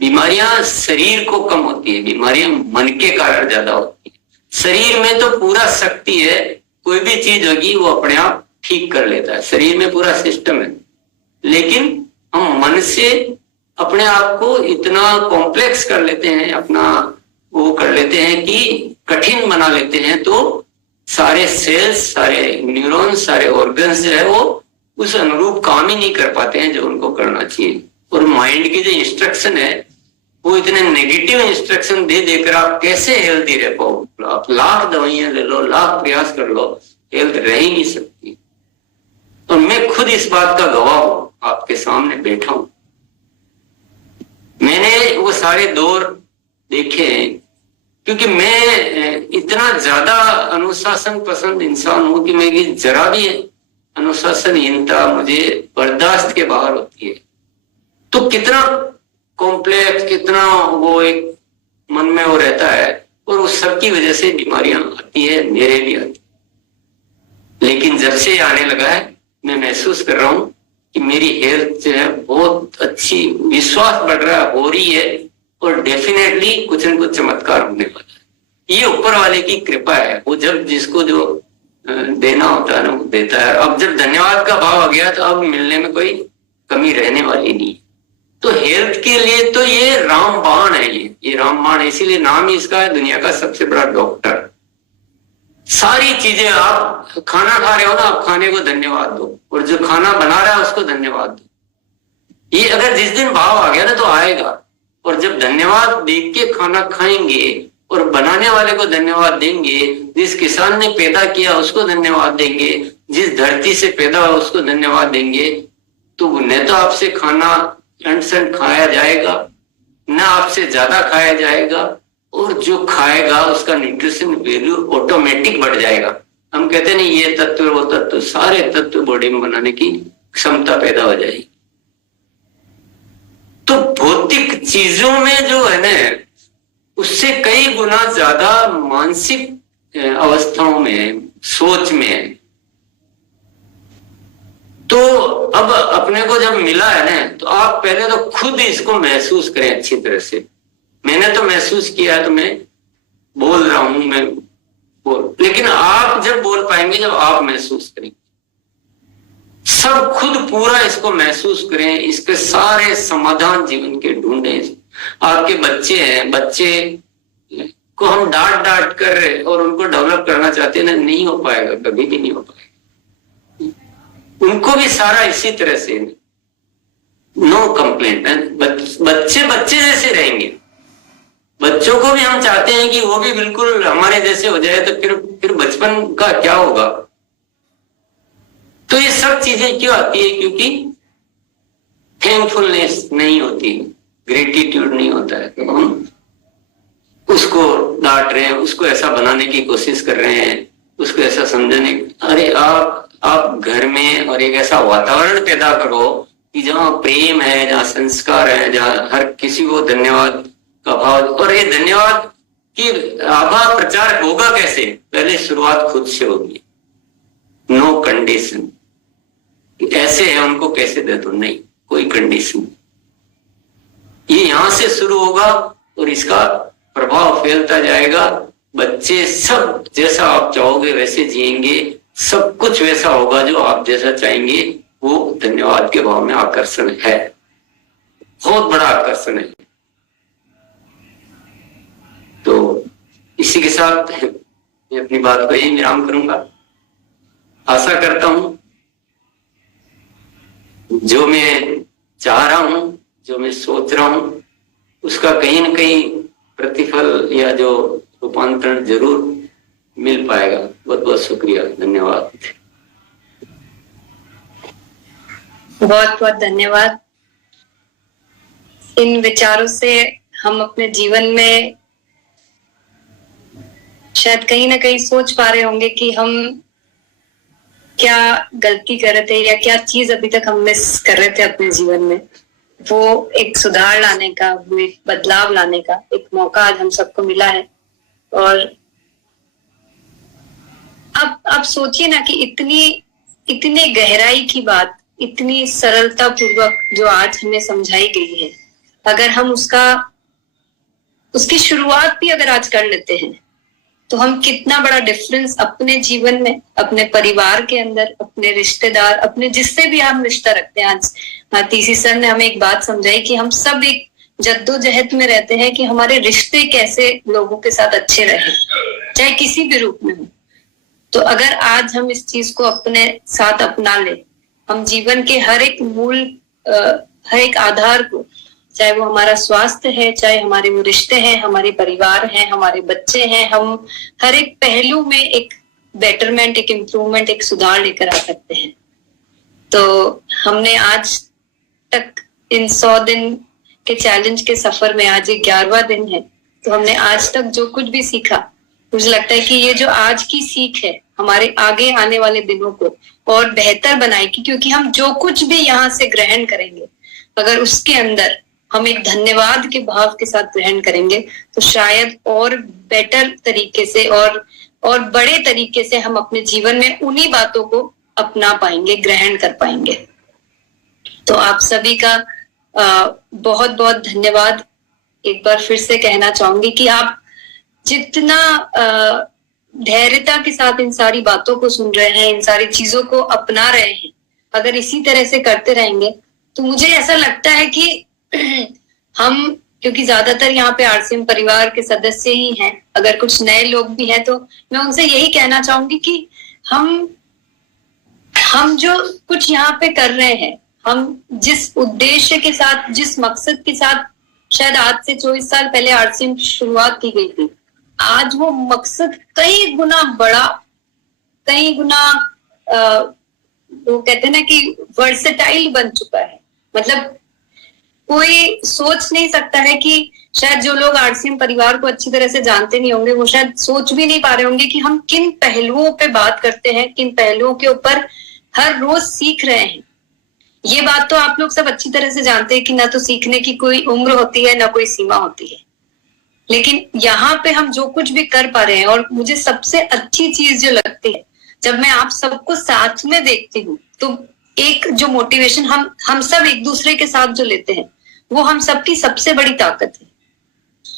बीमारियां शरीर को कम होती है, बीमारियां मन के कारण ज्यादा होती है। शरीर में तो पूरा शक्ति है, कोई भी चीज होगी वो अपने आप ठीक कर लेता है, शरीर में पूरा सिस्टम है। लेकिन हम मन से अपने आप को इतना कॉम्प्लेक्स कर लेते हैं, अपना वो कर लेते हैं कि कठिन बना लेते हैं, तो सारे सेल्स, सारे न्यूरॉन्स, सारे ऑर्गन्स जो है वो उस अनुरूप काम ही नहीं कर पाते हैं जो उनको करना चाहिए। और माइंड की जो इंस्ट्रक्शन है वो इतने नेगेटिव इंस्ट्रक्शन दे देकर आप कैसे हेल्दी रह पाओ? आप लाख दवाइयां ले लो, लाख प्रयास कर लो, हेल्थ रह ही नहीं सकती। और मैं खुद इस बात का गवाह हूं, आपके सामने बैठा हूं। मैंने वो सारे दौर देखे हैं, क्योंकि मैं इतना ज्यादा अनुशासन पसंद इंसान हूं कि मैं जरा भी अनुशासनहीनता मुझे बर्दाश्त के बाहर होती है। तो कितना कॉम्प्लेक्स, कितना वो एक मन में वो रहता है, और उस सब की वजह से बीमारियां आती है, मेरे भी आती है। लेकिन जब से आने लगा है मैं महसूस कर रहा हूं कि मेरी हेल्थ जो है बहुत अच्छी, विश्वास बढ़ रहा है, हो रही है, और डेफिनेटली कुछ न कुछ चमत्कार होने वाला है। ये ऊपर वाले की कृपा है। वो जब जिसको जो देना होता है ना वो देता है। अब जब धन्यवाद का भाव आ गया तो अब मिलने में कोई कमी रहने वाली नहीं। तो हेल्थ के लिए तो ये रामबाण है, ये रामबाण, इसीलिए नाम ही इसका है दुनिया का सबसे बड़ा डॉक्टर। सारी चीजें, आप खाना खा रहे हो ना, आप खाने को धन्यवाद दो, और जो खाना बना रहा है उसको धन्यवाद दो। ये अगर जिस दिन भाव आ गया ना तो आएगा। और जब धन्यवाद देख के खाना खाएंगे और बनाने वाले को धन्यवाद देंगे, जिस किसान ने पैदा किया उसको धन्यवाद देंगे, जिस धरती से पैदा हुआ उसको धन्यवाद देंगे, तो न तो आपसे खाना अंट खाया जाएगा, न आपसे ज्यादा खाया जाएगा, और जो खाएगा उसका न्यूट्रिशन वैल्यू ऑटोमेटिक बढ़ जाएगा। हम कहते नहीं ये तत्व वो तत्व, सारे तत्व बॉडी में बनाने की क्षमता पैदा हो जाएगी। तो भौतिक चीजों में जो है ना, उससे कई गुना ज्यादा मानसिक अवस्थाओं में, सोच में है। तो अब अपने को जब मिला है ना, तो आप पहले तो खुद इसको महसूस करें अच्छी तरह से। मैंने तो महसूस किया है, तो मैं बोल रहा हूं मैं लेकिन आप जब बोल पाएंगे जब आप महसूस करेंगे, सब खुद पूरा इसको महसूस करें, इसके सारे समाधान जीवन के ढूंढें। आपके बच्चे हैं, बच्चे को हम डांट डांट कर और उनको डेवलप करना चाहते हैं ना, नहीं हो पाएगा, कभी भी नहीं हो पाएगा। उनको भी सारा इसी तरह से, नो कंप्लेंट, बच्चे बच्चे जैसे रहेंगे। बच्चों को भी हम चाहते हैं कि वो भी बिल्कुल हमारे जैसे हो जाए, तो फिर बचपन का क्या होगा। तो ये सब चीजें क्यों आती है? क्योंकि थैंकफुलनेस नहीं होती, ग्रेटिट्यूड नहीं होता है। तो हम उसको डांट रहे हैं, उसको ऐसा बनाने की कोशिश कर रहे हैं, उसको ऐसा समझाने। अरे आप घर में और एक ऐसा वातावरण पैदा करो कि जहाँ प्रेम है, जहाँ संस्कार है, जहाँ हर किसी को धन्यवाद का भाव। और ये धन्यवाद की आभार प्रचार होगा कैसे? पहले शुरुआत खुद से होगी, नो कंडीशन। ऐसे है उनको कैसे दे दो, नहीं कोई कंडीशन। ये यहां से शुरू होगा और इसका प्रभाव फैलता जाएगा। बच्चे सब जैसा आप चाहोगे वैसे जिएंगे, सब कुछ वैसा होगा जो आप जैसा चाहेंगे। वो धन्यवाद के भाव में आकर्षण है, बहुत बड़ा आकर्षण है। तो इसी के साथ मैं अपनी बात को यही विराम करूंगा। आशा करता हूं जो मैं चाह रहा हूं, जो मैं सोच रहा हूं, उसका कहीं न कहीं प्रतिफल या जो रूपांतरण जरूर मिल पाएगा। बहुत बहुत शुक्रिया, धन्यवाद। बहुत बहुत धन्यवाद। इन विचारों से हम अपने जीवन में शायद कहीं ना कहीं सोच पा रहे होंगे कि हम क्या गलती कर रहे थे या क्या चीज अभी तक हम मिस कर रहे थे अपने जीवन में। वो एक सुधार लाने का, वो एक बदलाव लाने का एक मौका आज हम सबको मिला है। और अब आप सोचिए ना कि इतनी गहराई की बात, इतनी सरलता पूर्वक जो आज हमें समझाई गई है, अगर हम उसकी शुरुआत भी अगर आज कर लेते हैं तो हम कितना बड़ा डिफरेंस अपने जीवन में, अपने परिवार के अंदर, अपने रिश्तेदार, अपने जिससे भी हम रिश्ता रखते हैं। आज तीसी सर ने हमें एक बात समझाई कि हम सब एक जद्दोजहद में रहते हैं कि हमारे रिश्ते कैसे लोगों के साथ अच्छे रहे, चाहे किसी भी रूप में हो। तो अगर आज हम इस चीज को अपने साथ अपना ले, हम जीवन के हर एक मूल, हर एक आधार को, चाहे वो हमारा स्वास्थ्य है, चाहे हमारे वो रिश्ते हैं, हमारे परिवार हैं, हमारे बच्चे हैं, हम हर एक पहलू में एक बेटरमेंट, एक इम्प्रूवमेंट, एक सुधार लेकर आ सकते हैं। तो हमने आज तक इन 100 दिन के चैलेंज के सफर में आज 11वां दिन है, तो हमने आज तक जो कुछ भी सीखा, मुझे लगता है कि ये जो आज की सीख है हमारे आगे आने वाले दिनों को और बेहतर बनाएगी। क्योंकि हम जो कुछ भी यहाँ से ग्रहण करेंगे, अगर उसके अंदर हम एक धन्यवाद के भाव के साथ ग्रहण करेंगे, तो शायद और बेटर तरीके से और बड़े तरीके से हम अपने जीवन में उन्हीं बातों को अपना पाएंगे, ग्रहण कर पाएंगे। तो आप सभी का बहुत बहुत धन्यवाद। एक बार फिर से कहना चाहूंगी कि आप जितना धैर्यता के साथ इन सारी बातों को सुन रहे हैं, इन सारी चीजों को अपना रहे हैं, अगर इसी तरह से करते रहेंगे तो मुझे ऐसा लगता है कि हम, क्योंकि ज्यादातर यहाँ पे आरसीएम परिवार के सदस्य ही हैं, अगर कुछ नए लोग भी हैं तो मैं उनसे यही कहना चाहूंगी कि हम जो कुछ यहाँ पे कर रहे हैं, हम जिस उद्देश्य के साथ, जिस मकसद के साथ शायद आज से 24 साल पहले आरसीएम की शुरुआत की गई थी, आज वो मकसद कई गुना बड़ा, कई गुना वो कहते हैं ना कि वर्सेटाइल बन चुका है। मतलब कोई सोच नहीं सकता है कि शायद जो लोग आरसीएम परिवार को अच्छी तरह से जानते नहीं होंगे, वो शायद सोच भी नहीं पा रहे होंगे कि हम किन पहलुओं पे बात करते हैं, किन पहलुओं के ऊपर हर रोज सीख रहे हैं। ये बात तो आप लोग सब अच्छी तरह से जानते हैं कि ना तो सीखने की कोई उम्र होती है, ना कोई सीमा होती है। लेकिन यहाँ पे हम जो कुछ भी कर पा रहे हैं, और मुझे सबसे अच्छी चीज जो लगती है जब मैं आप सबको साथ में देखती हूँ, तो एक जो मोटिवेशन हम सब एक दूसरे के साथ जो लेते हैं, वो हम सबकी सबसे बड़ी ताकत है।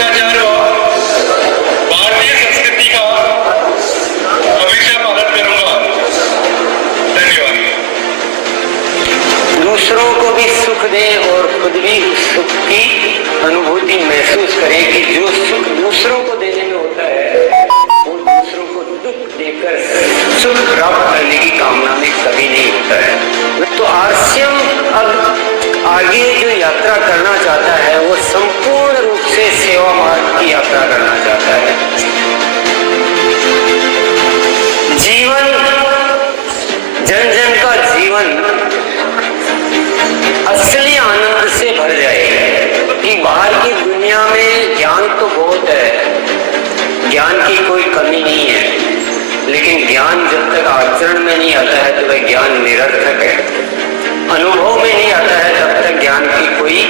शिष्टाचार व भारतीय संस्कृति का हमेशा पालन करूंगा। धन्यवाद। दूसरों को भी सुख दे और खुद भी उस सुख की अनुभूति महसूस करे कि जो सुख दूसरों को देने में होता है वो दूसरों को दुख देकर सुख प्राप्त करने की कामना में कभी नहीं होता है। तो आरसीएम अब आगे जो यात्रा करना चाहता है वो संपूर्ण रूप से सेवा मार्ग की यात्रा करना चाहता है। जीवन, जन जन का जीवन असली आनंद से भर जाए कि बाहर की दुनिया में ज्ञान तो बहुत है, ज्ञान की कोई कमी नहीं है, लेकिन ज्ञान जब तक आचरण में नहीं आता है तो वह ज्ञान निरर्थक है। अनुभव में नहीं आता है तब तक ज्ञान की कोई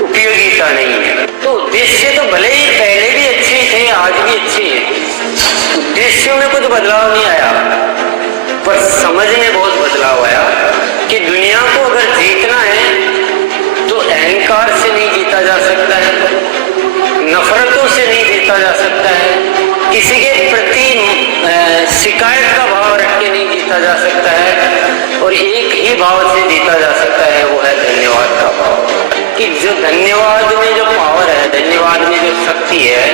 उपयोगिता नहीं है। तो उद्देश्य तो भले ही पहले भी अच्छे थे, आज भी अच्छे हैं, उद्देश्यों में कुछ बदलाव नहीं आया, पर समझ में बहुत बदलाव आया कि दुनिया को अगर जीतना है तो अहंकार से नहीं जीता जा सकता है, नफरतों से नहीं जीता जा सकता है, किसी के प्रति शिकायत का भाव रख के नहीं जीता जा सकता है, और एक ही भाव से जीता जा सकता है, वो है धन्यवाद का भाव। कि जो धन्यवाद में जो पावर है, धन्यवाद में जो शक्ति है,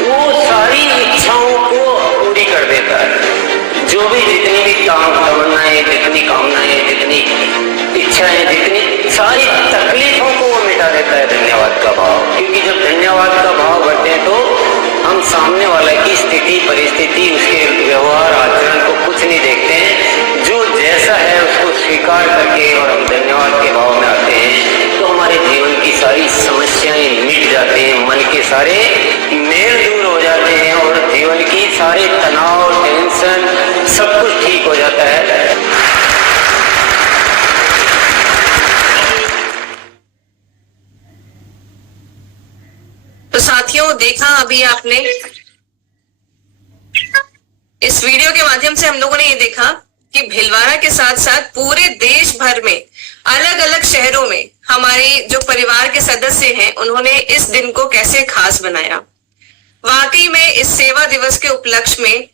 वो सारी इच्छाओं को पूरी कर देता है। जो भी जितनी भी तमन्नाएं, जितनी कामनाएं, जितनी इच्छाएं, जितनी सारी तकलीफों को वो मिटा देता है धन्यवाद का भाव। क्योंकि जब धन्यवाद का भाव बढ़ते हैं तो हम सामने वाले की स्थिति, परिस्थिति, उसके व्यवहार, आचरण को कुछ नहीं देखते हैं, जो जैसा है उसको स्वीकार करके और हम धन्यवाद के भाव में आते हैं तो हमारे जीवन की सारी समस्याएं मिट जाते हैं, मन के सारे मेल दूर हो जाते हैं और जीवन की सारे तनाव, टेंशन सब कुछ ठीक हो जाता है। तो साथियों, देखा अभी आपने इस वीडियो के माध्यम से हम लोगों ने ये देखा कि भिलवाड़ा के साथ साथ पूरे देश भर में अलग अलग शहरों में हमारे जो परिवार के सदस्य हैं उन्होंने इस दिन को कैसे खास बनाया। वाकई में इस सेवा दिवस के उपलक्ष्य में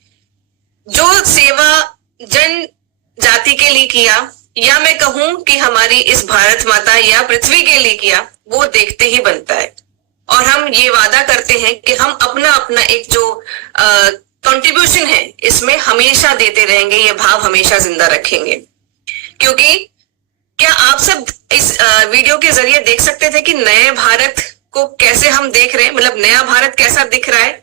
जो सेवा जन जाति के लिए किया, या मैं कहूं कि हमारी इस भारत माता या पृथ्वी के लिए किया, वो देखते ही बनता है। और हम ये वादा करते हैं कि हम अपना अपना एक जो कंट्रीब्यूशन है इसमें हमेशा देते रहेंगे, ये भाव हमेशा जिंदा रखेंगे। क्योंकि क्या आप सब इस वीडियो के जरिए देख सकते थे कि नए भारत को कैसे हम देख रहे हैं, मतलब नया भारत कैसा दिख रहा है।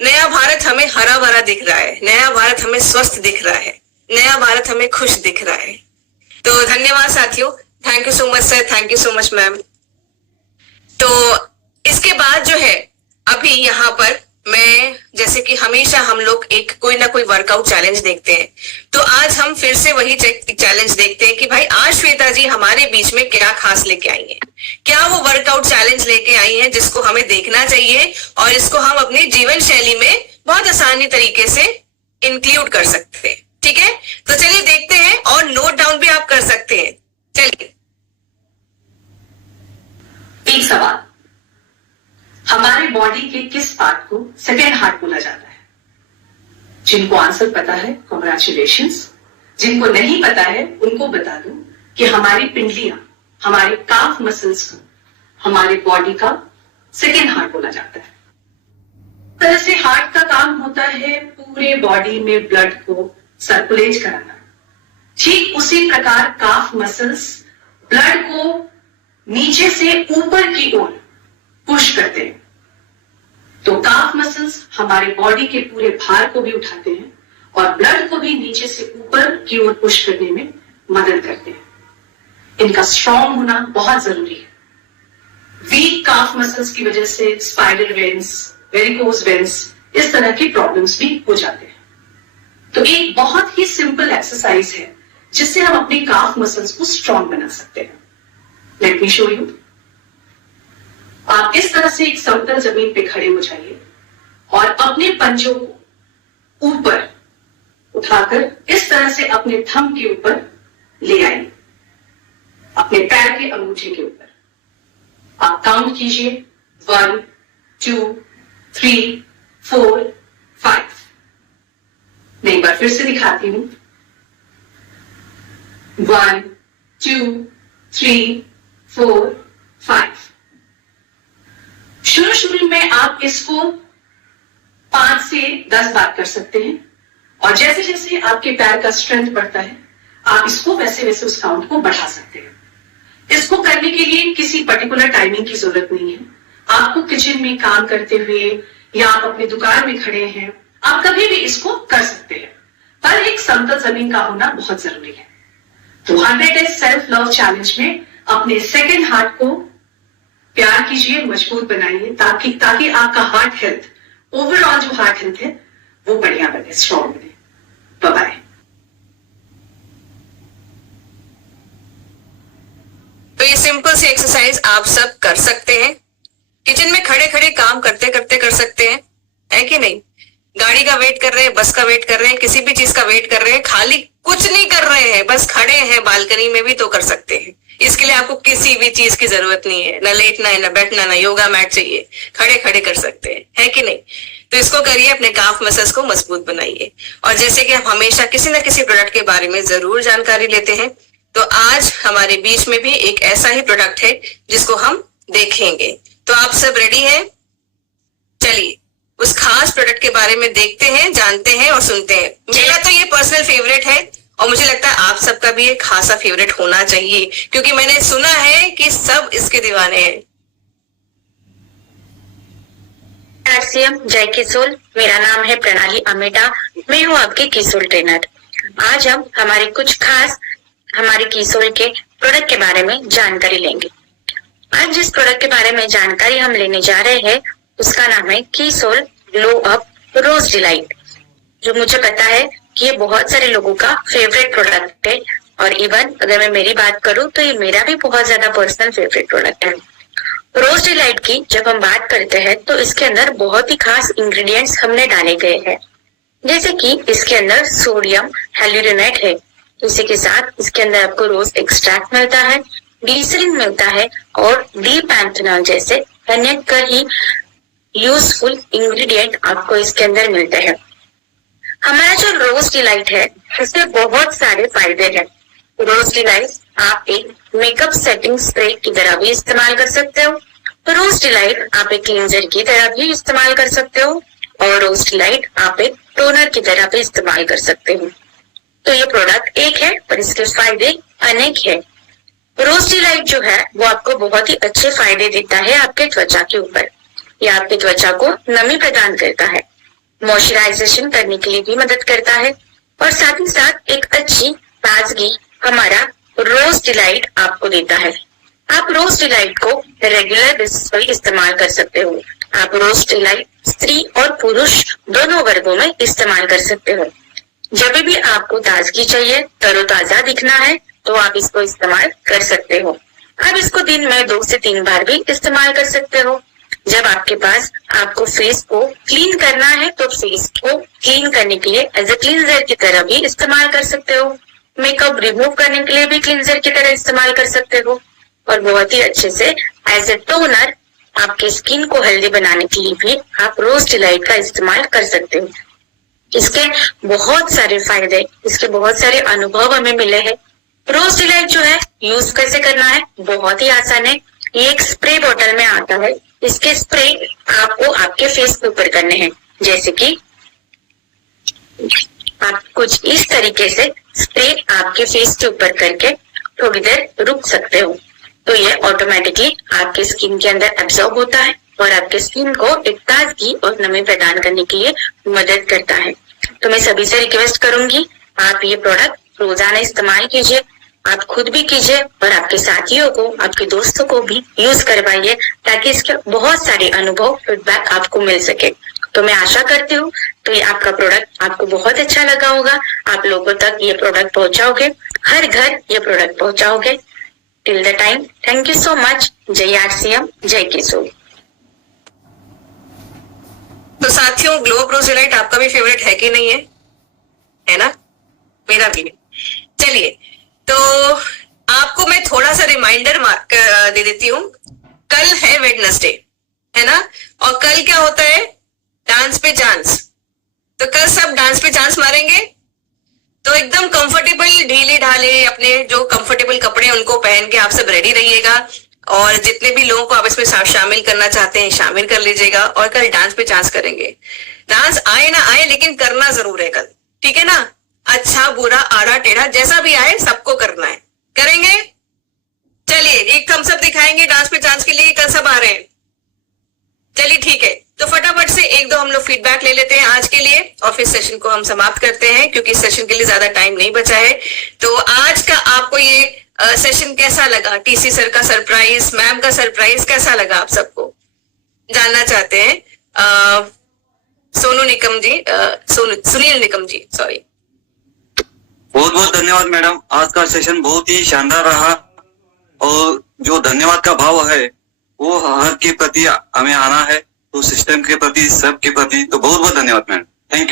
नया भारत हमें हरा भरा दिख रहा है, नया भारत हमें स्वस्थ दिख रहा है, नया भारत हमें खुश दिख रहा है। तो धन्यवाद साथियों, thank you so much sir, thank you so much ma'am. तो इसके बाद जो है अभी यहाँ पर मैं, जैसे कि हमेशा हम लोग एक कोई ना कोई वर्कआउट चैलेंज देखते हैं, तो आज हम फिर से वही चैलेंज देखते हैं कि भाई आज श्वेता जी हमारे बीच में क्या खास लेके आई हैं, क्या वो वर्कआउट चैलेंज लेके आई हैं जिसको हमें देखना चाहिए और इसको हम अपनी जीवन शैली में बहुत आसानी तरीके से इंक्लूड कर सकते हैं। ठीक है, तो चलिए देखते हैं और नोट डाउन भी आप कर सकते हैं। चलिए, एक सवाल, हमारे बॉडी के किस पार्ट को सेकेंड हार्ट बोला जाता है? जिनको आंसर पता है कॉन्ग्रेचुलेशंस, जिनको नहीं पता है उनको बता दो कि हमारी पिंडलियां, हमारे काफ मसल्स को हमारे बॉडी का सेकेंड हार्ट बोला जाता है। तरह से हार्ट का काम होता है पूरे बॉडी में ब्लड को सर्कुलेट कराना। ठीक उसी प्रकार काफ मसल्स ब्लड को नीचे से ऊपर की ओर पुश करते हैं। तो काफ मसल्स हमारे बॉडी के पूरे भार को भी उठाते हैं और ब्लड को भी नीचे से ऊपर की ओर पुश करने में मदद करते हैं। इनका स्ट्रांग होना बहुत जरूरी है। वीक काफ मसल्स की वजह से स्पाइडर वेन्स, वेरिकोज वेन्स, इस तरह की प्रॉब्लम्स भी हो जाते हैं। तो एक बहुत ही सिंपल एक्सरसाइज है जिससे हम अपने काफ मसल्स को स्ट्रांग बना सकते हैं। Let me show you. आप इस तरह से एक समतल जमीन पे खड़े हो जाइए और अपने पंजों को ऊपर उठाकर इस तरह से अपने थंब के ऊपर ले आइए, अपने पैर के अंगूठे के ऊपर। आप काउंट कीजिए 1 2 3 4 5। मैं एक बार फिर से दिखाती हूं। 1 2 3 4 5। शुरू में आप इसको 5 से 10 बार कर सकते हैं, और जैसे जैसे आपके पैर का स्ट्रेंथ बढ़ता है आप इसको वैसे वैसे उस काउंट को बढ़ा सकते हैं। इसको करने के लिए किसी पर्टिकुलर टाइमिंग की जरूरत नहीं है। आपको किचन में काम करते हुए या आप अपनी दुकान में खड़े हैं, आप कभी भी इसको कर सकते हैं, पर एक समतल जमीन का होना बहुत जरूरी है। तो 100 डेज सेल्फ लव चैलेंज में अपने सेकंड हार्ट को प्यार कीजिए, मजबूत बनाइए, ताकि आपका हार्ट हेल्थ, ओवरऑल जो हार्ट हेल्थ है वो बढ़िया बने, स्ट्रॉन्ग बने। Bye bye. तो ये सिंपल सी एक्सरसाइज आप सब कर सकते हैं। किचन में खड़े खड़े काम करते करते कर सकते हैं, है कि नहीं? गाड़ी का वेट कर रहे हैं, बस का वेट कर रहे हैं, किसी भी चीज का वेट कर रहे हैं, खाली कुछ नहीं कर रहे हैं, बस खड़े हैं बालकनी में भी तो कर सकते हैं। इसके लिए आपको किसी भी चीज की जरूरत नहीं है, ना लेटना है, ना बैठना, ना योगा मैट चाहिए, खड़े खड़े कर सकते हैं, है कि नहीं? तो इसको करिए, अपने काफ मसल्स को मजबूत बनाइए। और जैसे कि हम हमेशा किसी ना किसी प्रोडक्ट के बारे में जरूर जानकारी लेते हैं, तो आज हमारे बीच में भी एक ऐसा ही प्रोडक्ट है जिसको हम देखेंगे। तो आप सब रेडी हैं? चलिए उस खास प्रोडक्ट के बारे में देखते हैं, जानते हैं और सुनते हैं। मेरा तो ये पर्सनल फेवरेट है और मुझे लगता है आप सबका भी एक खासा फेवरेट होना चाहिए, क्योंकि मैंने सुना है कि सब इसके दीवाने हैं। आरसीएम जय किशोर, मेरा नाम है प्रणाली अमेटा, मैं हूँ आपकी किशोर ट्रेनर। आज हम हमारे किशोर के प्रोडक्ट के बारे में जानकारी लेंगे। आज जिस प्रोडक्ट के बारे में जानकारी हम लेने जा रहे हैं उसका नाम है किशोर ग्लो अप रोज डिलाइट, जो मुझे पता है कि ये बहुत सारे लोगों का फेवरेट प्रोडक्ट है, और इवन अगर मैं मेरी बात करूं तो ये मेरा भी बहुत ज्यादा पर्सनल फेवरेट प्रोडक्ट है। रोज डिलाइट की जब हम बात करते हैं तो इसके अंदर बहुत ही खास इंग्रेडिएंट्स हमने डाले गए हैं, जैसे कि इसके अंदर सोडियम हाइल्यूरोनेट है, इसी के साथ इसके अंदर आपको रोज एक्सट्रैक्ट मिलता है, ग्लिसरीन मिलता है और डी पैंथेनॉल जैसे अनेक कई यूजफुल इंग्रेडिएंट आपको इसके अंदर मिलते हैं। हमारा जो रोज डिलाइट है इसमें बहुत सारे फायदे हैं। रोज डिलाइट आप एक मेकअप सेटिंग स्प्रे की तरह भी इस्तेमाल कर सकते हो, रोज डिलाइट आप एक क्लींजर की तरह भी इस्तेमाल कर सकते हो, और रोज डिलाइट आप एक टोनर की तरह भी इस्तेमाल कर सकते हो। तो ये प्रोडक्ट एक है पर इसके फायदे अनेक है। रोज डिलाइट जो है वो आपको बहुत ही अच्छे फायदे देता है आपके त्वचा के ऊपर। ये आपकी त्वचा को नमी प्रदान करता है, मॉइस्चराइजेशन करने के लिए भी मदद करता है, और साथ ही साथ एक अच्छी ताजगी हमारा रोज डिलाइट आपको देता है। आप रोज डिलाइट को रेगुलर बेसिस पर इस्तेमाल कर सकते हो। आप रोज डिलाइट स्त्री और पुरुष दोनों वर्गों में इस्तेमाल कर सकते हो। जब भी आपको ताजगी चाहिए, तरोताजा दिखना है, तो आप इसको इस्तेमाल कर सकते हो। आप इसको दिन में 2 से 3 बार भी इस्तेमाल कर सकते हो। जब आपके पास आपको फेस को क्लीन करना है तो फेस को क्लीन करने के लिए एज ए क्लींजर की तरह भी इस्तेमाल कर सकते हो। मेकअप रिमूव करने के लिए भी क्लींजर की तरह इस्तेमाल कर सकते हो, और बहुत ही अच्छे से एज ए टोनर आपके स्किन को हेल्दी बनाने के लिए भी आप रोज डिलाइट का इस्तेमाल कर सकते हो। इसके बहुत सारे फायदे, इसके बहुत सारे अनुभव हमें मिले हैं। रोज डिलाइट जो है यूज कैसे करना है, बहुत ही आसान है। ये एक स्प्रे बोतल में आता है। इसके स्प्रे आपको आपके फेस के ऊपर करने हैं, जैसे कि आप कुछ इस तरीके से स्प्रे आपके फेस के ऊपर करके थोड़ी देर रुक सकते हो, तो ये ऑटोमेटिकली आपके स्किन के अंदर एब्जॉर्ब होता है और आपके स्किन को एक ताजगी और नमी प्रदान करने के लिए मदद करता है। तो मैं सभी से रिक्वेस्ट करूंगी, आप ये प्रोडक्ट रोजाना इस्तेमाल कीजिए, आप खुद भी कीजिए और आपके साथियों को, आपके दोस्तों को भी यूज करवाइए, ताकि इसके बहुत सारे अनुभव, फीडबैक आपको मिल सके। तो मैं आशा करती हूँ तो ये आपका प्रोडक्ट आपको बहुत अच्छा लगा होगा। आप लोगों तक ये प्रोडक्ट पहुंचाओगे, हर घर ये प्रोडक्ट पहुंचाओगे। Till the time, thank you so much. जय आरसीएम, जय किशोर। तो साथियों, ग्लो अप रोज डिलाइट आपका भी फेवरेट है कि नहीं है ना? मेरा भी है। चलिए, तो आपको मैं थोड़ा सा रिमाइंडर दे देती हूँ। कल है वेडनेसडे, है ना। और कल क्या होता है, डांस पे चांस। तो कल सब डांस पे चांस मारेंगे। तो एकदम कंफर्टेबल ढीले ढाले अपने जो कंफर्टेबल कपड़े उनको पहन के आप सब रेडी रहिएगा, और जितने भी लोगों को आप इसमें शामिल करना चाहते हैं शामिल कर लीजिएगा, और कल डांस पे चांस करेंगे। डांस आए ना आए लेकिन करना जरूर है कल, ठीक है ना। अच्छा बुरा आड़ा टेढ़ा जैसा भी आए सबको करना है, करेंगे। चलिए एक थम्स अप दिखाएंगे डांस पे चांस के लिए, कल सब आ रहे हैं। चलिए ठीक है, तो फटाफट से एक दो हम लोग फीडबैक ले लेते हैं आज के लिए, और फिर सेशन को हम समाप्त करते हैं क्योंकि सेशन के लिए ज्यादा टाइम नहीं बचा है। तो आज का आपको ये सेशन कैसा लगा, टीसी सर का सरप्राइज, मैम का सरप्राइज कैसा लगा आप सबको, जानना चाहते हैं। सोनू निकम जी, सुनील निकम जी, सॉरी। बहुत बहुत धन्यवाद मैडम, आज का सेशन बहुत ही शानदार रहा, और जो धन्यवाद का भाव है वो हर के प्रति हमें आना है, तो सिस्टम के प्रति, सब के प्रति। तो बहुत बहुत धन्यवाद madam, thank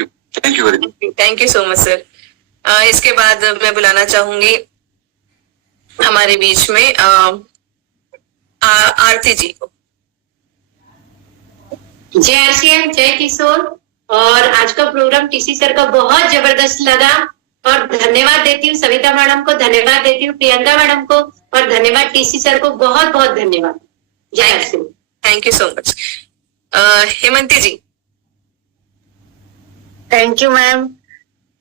you very much. Thank you so much sir. इसके बाद मैं बुलाना चाहूंगी हमारे बीच में आरती जी को। जय आरसीएम, जय किशोर। और आज का प्रोग्राम टीसी सर का बहुत जबरदस्त लगा, और धन्यवाद देती हूँ सविता मैडम को, धन्यवाद देती हूँ प्रियंका मैडम को, और धन्यवाद टीसी सर को, बहुत बहुत धन्यवाद। जय RCM. Thank you so much. Hemanti ji. Thank you ma'am.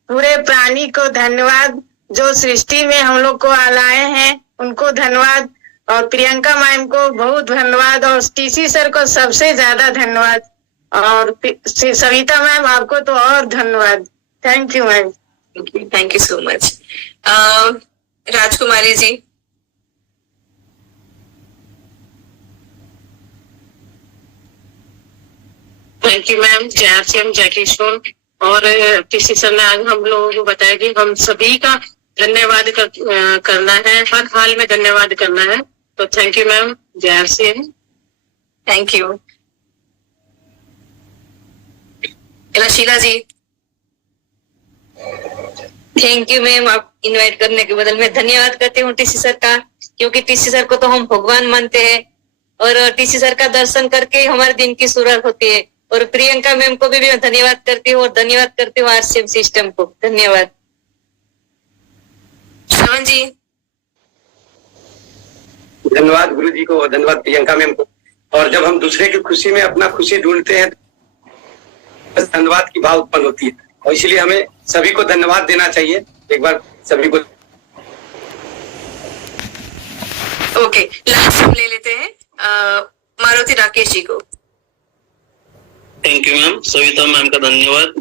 पूरे प्राणी को धन्यवाद, जो सृष्टि में हम लोग को लाए हैं उनको धन्यवाद, और प्रियंका मैम को बहुत धन्यवाद, और टीसी सर को सबसे ज्यादा धन्यवाद, और सविता मैम आपको तो और धन्यवाद। Thank you ma'am. Thank you so much. Rajkumari ji. Thank you ma'am. जय आरसीएम, जय किशोर। और टीसी सर ने आज हम लोगों को बताया कि हम सभी का धन्यवाद करना है, हर हाल में धन्यवाद करना है। तो थैंक यू मैम। जय RCM. Thank you. Sheela ji. Thank you ma'am, आप इनवाइट करने के बदल मैं धन्यवाद करती हूँ टीसी सर का, क्योंकि टीसी सर को तो हम भगवान मानते हैं, और टीसी सर का दर्शन करके हमारे दिन की शुरुआत होती है। और प्रियंका मैम को भी मैं धन्यवाद करती हूँ, और धन्यवाद करती हूँ आरसीएम सिस्टम को। धन्यवाद। श्रवण जी। धन्यवाद गुरु जी को, और धन्यवाद प्रियंका मैम को। और जब हम दूसरे की खुशी में अपना खुशी ढूंढते हैं तो धन्यवाद की भाव उत्पन्न होती है, और इसलिए हमें सभी को धन्यवाद देना चाहिए। एक बार सभी को। ओके, लास्ट हम ले लेते हैं मारुति राकेश जी को। Thank you ma'am. Savita ma'am का धन्यवाद,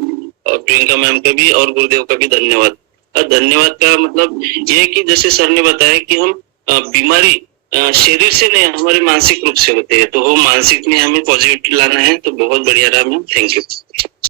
और प्रियंका मैम का भी, और गुरुदेव का भी धन्यवाद। धन्यवाद का मतलब ये है कि जैसे सर ने बताया कि हम बीमारी शरीर से नहीं, हमारे मानसिक रूप से होते हैं, तो वो मानसिक में हमें पॉजिटिव लाना है। तो बहुत बढ़िया रहा मैम, थैंक यू।